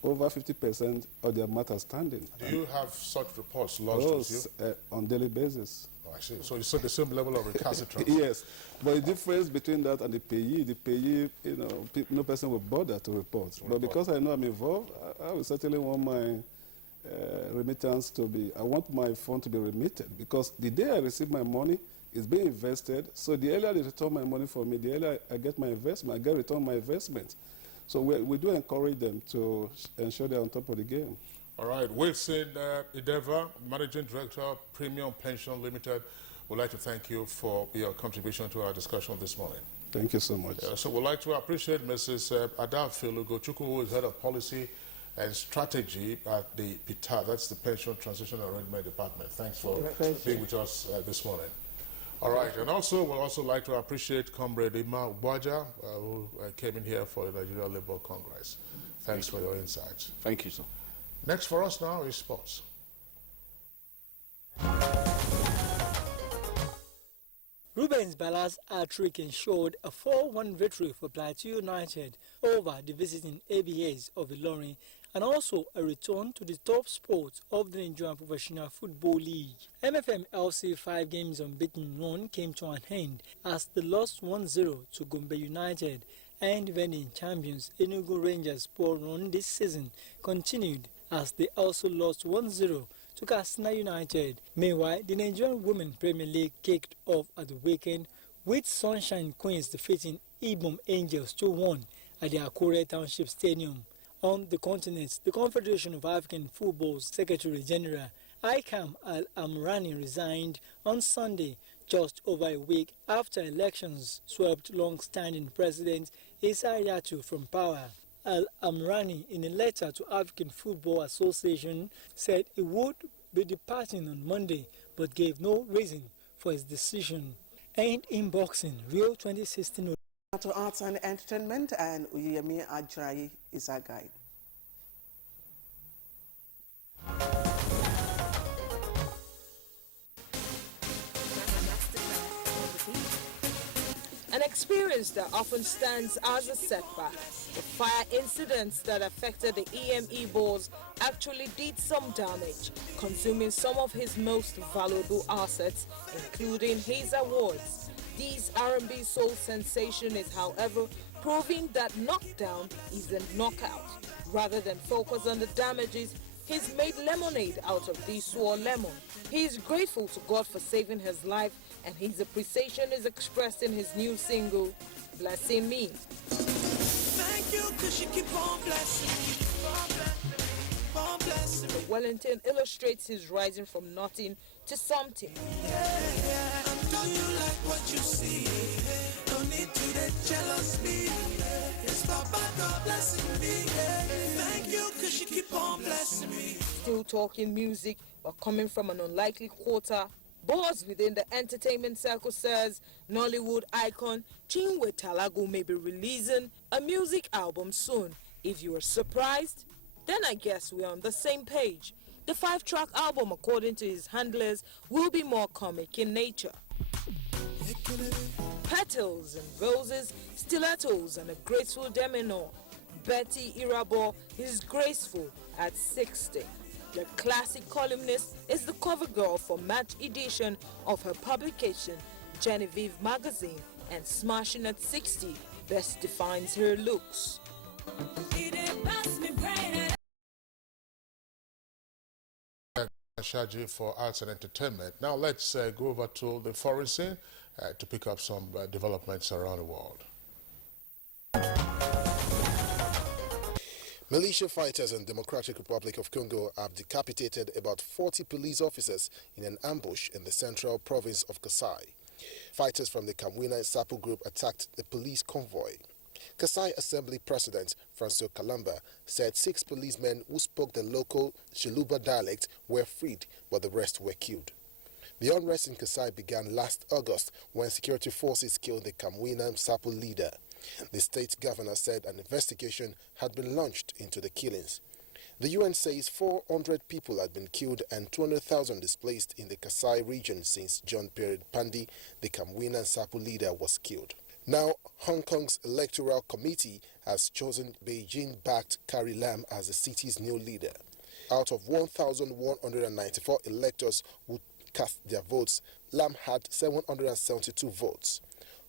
over 50% of their matter standing. Do you have such reports lodged with you? On daily basis. Oh, I see. So you saw the same level of recalcitrance. Yes, but the difference between that and the payee, no person will bother to report. But because I know I'm involved, I will certainly want my remittance to be, I want my fund to be remitted, because the day I receive my money, it's being invested. So the earlier they return my money for me, the earlier I get my investment, I get return my investment. So we do encourage them to ensure they're on top of the game. All right, Wilson Ideva, Managing Director, Premium Pension Limited, would like to thank you for your contribution to our discussion this morning. Thank you so much. So we'd like to appreciate Mrs. Adafe Ugochukwu, who is Head of Policy and Strategy at the PITA, that's the Pension Transition Arrangement Department. Thanks for being with us this morning. All right, and also we'd also like to appreciate Comrade Abuja, who came in here for the Nigeria Labour Congress. Thanks for your insights. Thank you, sir. Next for us now is sports. Rubens Bala's hat-trick ensured a 4-1 victory for Plateau United over the visiting ABAs of Ilorin, and also a return to the top spot of the Nigerian Professional Football League. MFM LC 5 games unbeaten run came to an end as they lost 1-0 to Gombe United, and defending champions Enugu Rangers' poor run this season continued as they also lost 1-0 to Katsina United. Meanwhile, the Nigerian Women Premier League kicked off at the weekend with Sunshine Queens defeating Ibom Angels 2-1 at the Akure Township Stadium. On the continent, the Confederation of African Football's Secretary General Ikam Al-Amrani resigned on Sunday, just over a week after elections swept long-standing President Issa Hayatou from power. Al-Amrani, in a letter to African Football Association, said he would be departing on Monday, but gave no reason for his decision. And in boxing, Rio 2016... To arts and entertainment, and Uyemi Ajayi is our guide. An experience that often stands as a setback. The fire incidents that affected the EME boards actually did some damage, consuming some of his most valuable assets, including his awards. This R&B soul sensation is, however, proving that knockdown is a knockout. Rather than focus on the damages, he's made lemonade out of this swore lemon. He is grateful to God for saving his life, and his appreciation is expressed in his new single, Blessing Me. Thank you, 'cause you keep on blessing me. The Wellington illustrates his rising from nothing to something. Do you like what you see? No need to get jealous me. It's Papa God blessing me. Thank you, 'cause you keep on blessing me. Still talking music, but coming from an unlikely quarter, Boss within the entertainment circle says Nollywood icon Chinwe Talagu may be releasing a music album soon. If you are surprised, then I guess we're on the same page. The 5-track album, according to his handlers, will be more comic in nature. Petals and roses, stilettos and a graceful demeanor. Betty Irabo is graceful at 60. The classic columnist is the cover girl for March edition of her publication, Genevieve Magazine, and smashing at 60 best defines her looks. Shaji for arts and entertainment. Now let's go over to the foreign scene to pick up some developments around the world. Militia fighters in Democratic Republic of Congo have decapitated about 40 police officers in an ambush in the central province of Kasai. Fighters from the Kamwina and Sapu group attacked the police convoy. Kasai Assembly President Francois Kalamba said 6 policemen who spoke the local Shiluba dialect were freed, but the rest were killed. The unrest in Kasai began last August when security forces killed the Kamwina and Sapu leader. The state governor said an investigation had been launched into the killings. The UN says 400 people had been killed and 200,000 displaced in the Kasai region since John Pierre Pandi, the Kamwina and Sapu leader, was killed. Now, Hong Kong's Electoral Committee has chosen Beijing-backed Carrie Lam as the city's new leader. Out of 1,194 electors who cast their votes, Lam had 772 votes.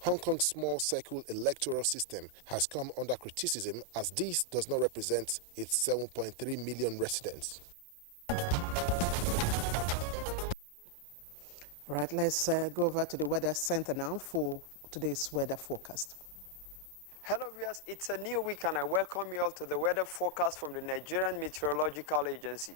Hong Kong's small circle electoral system has come under criticism as this does not represent its 7.3 million residents. Right, let's go over to the weather center now for today's weather forecast. Hello viewers, it's a new week and I welcome you all to the weather forecast from the Nigerian Meteorological Agency.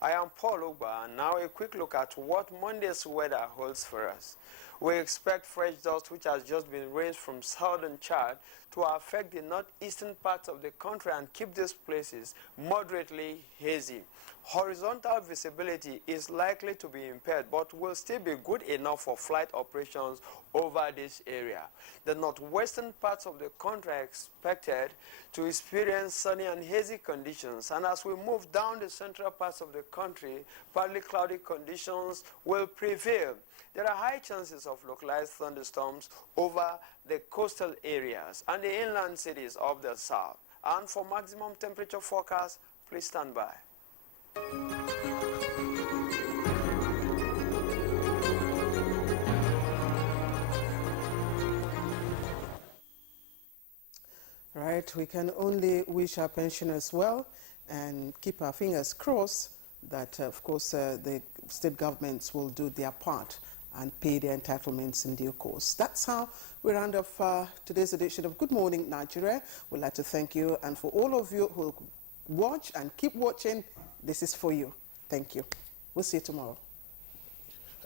I am Paul Ogba, and now a quick look at what Monday's weather holds for us. We expect fresh dust which has just been raised from southern Chad to affect the northeastern parts of the country and keep these places moderately hazy. Horizontal visibility is likely to be impaired but will still be good enough for flight operations over this area. The northwestern parts of the country are expected to experience sunny and hazy conditions, and as we move down the central parts of the country, partly cloudy conditions will prevail. There are high chances of localized thunderstorms over the coastal areas and the inland cities of the south. And for maximum temperature forecast, please stand by. Right, we can only wish our pensioners well and keep our fingers crossed that, of course, the state governments will do their part and pay their entitlements in due course. That's how we round off today's edition of Good Morning Nigeria. We'd like to thank you, and for all of you who watch and keep watching, this is for you. Thank you. We'll see you tomorrow.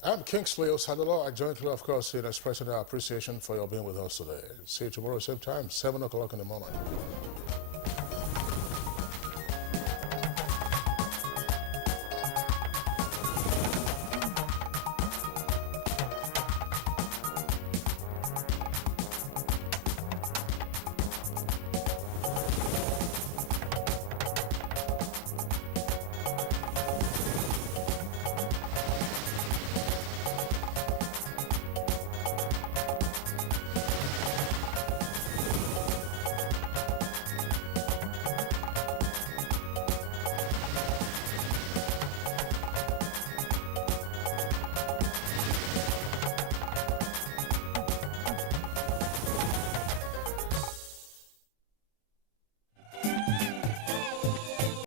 I'm Kingsley Osadolo. I join you, of course, in expressing our appreciation for your being with us today. See you tomorrow, same time, 7 o'clock in the morning.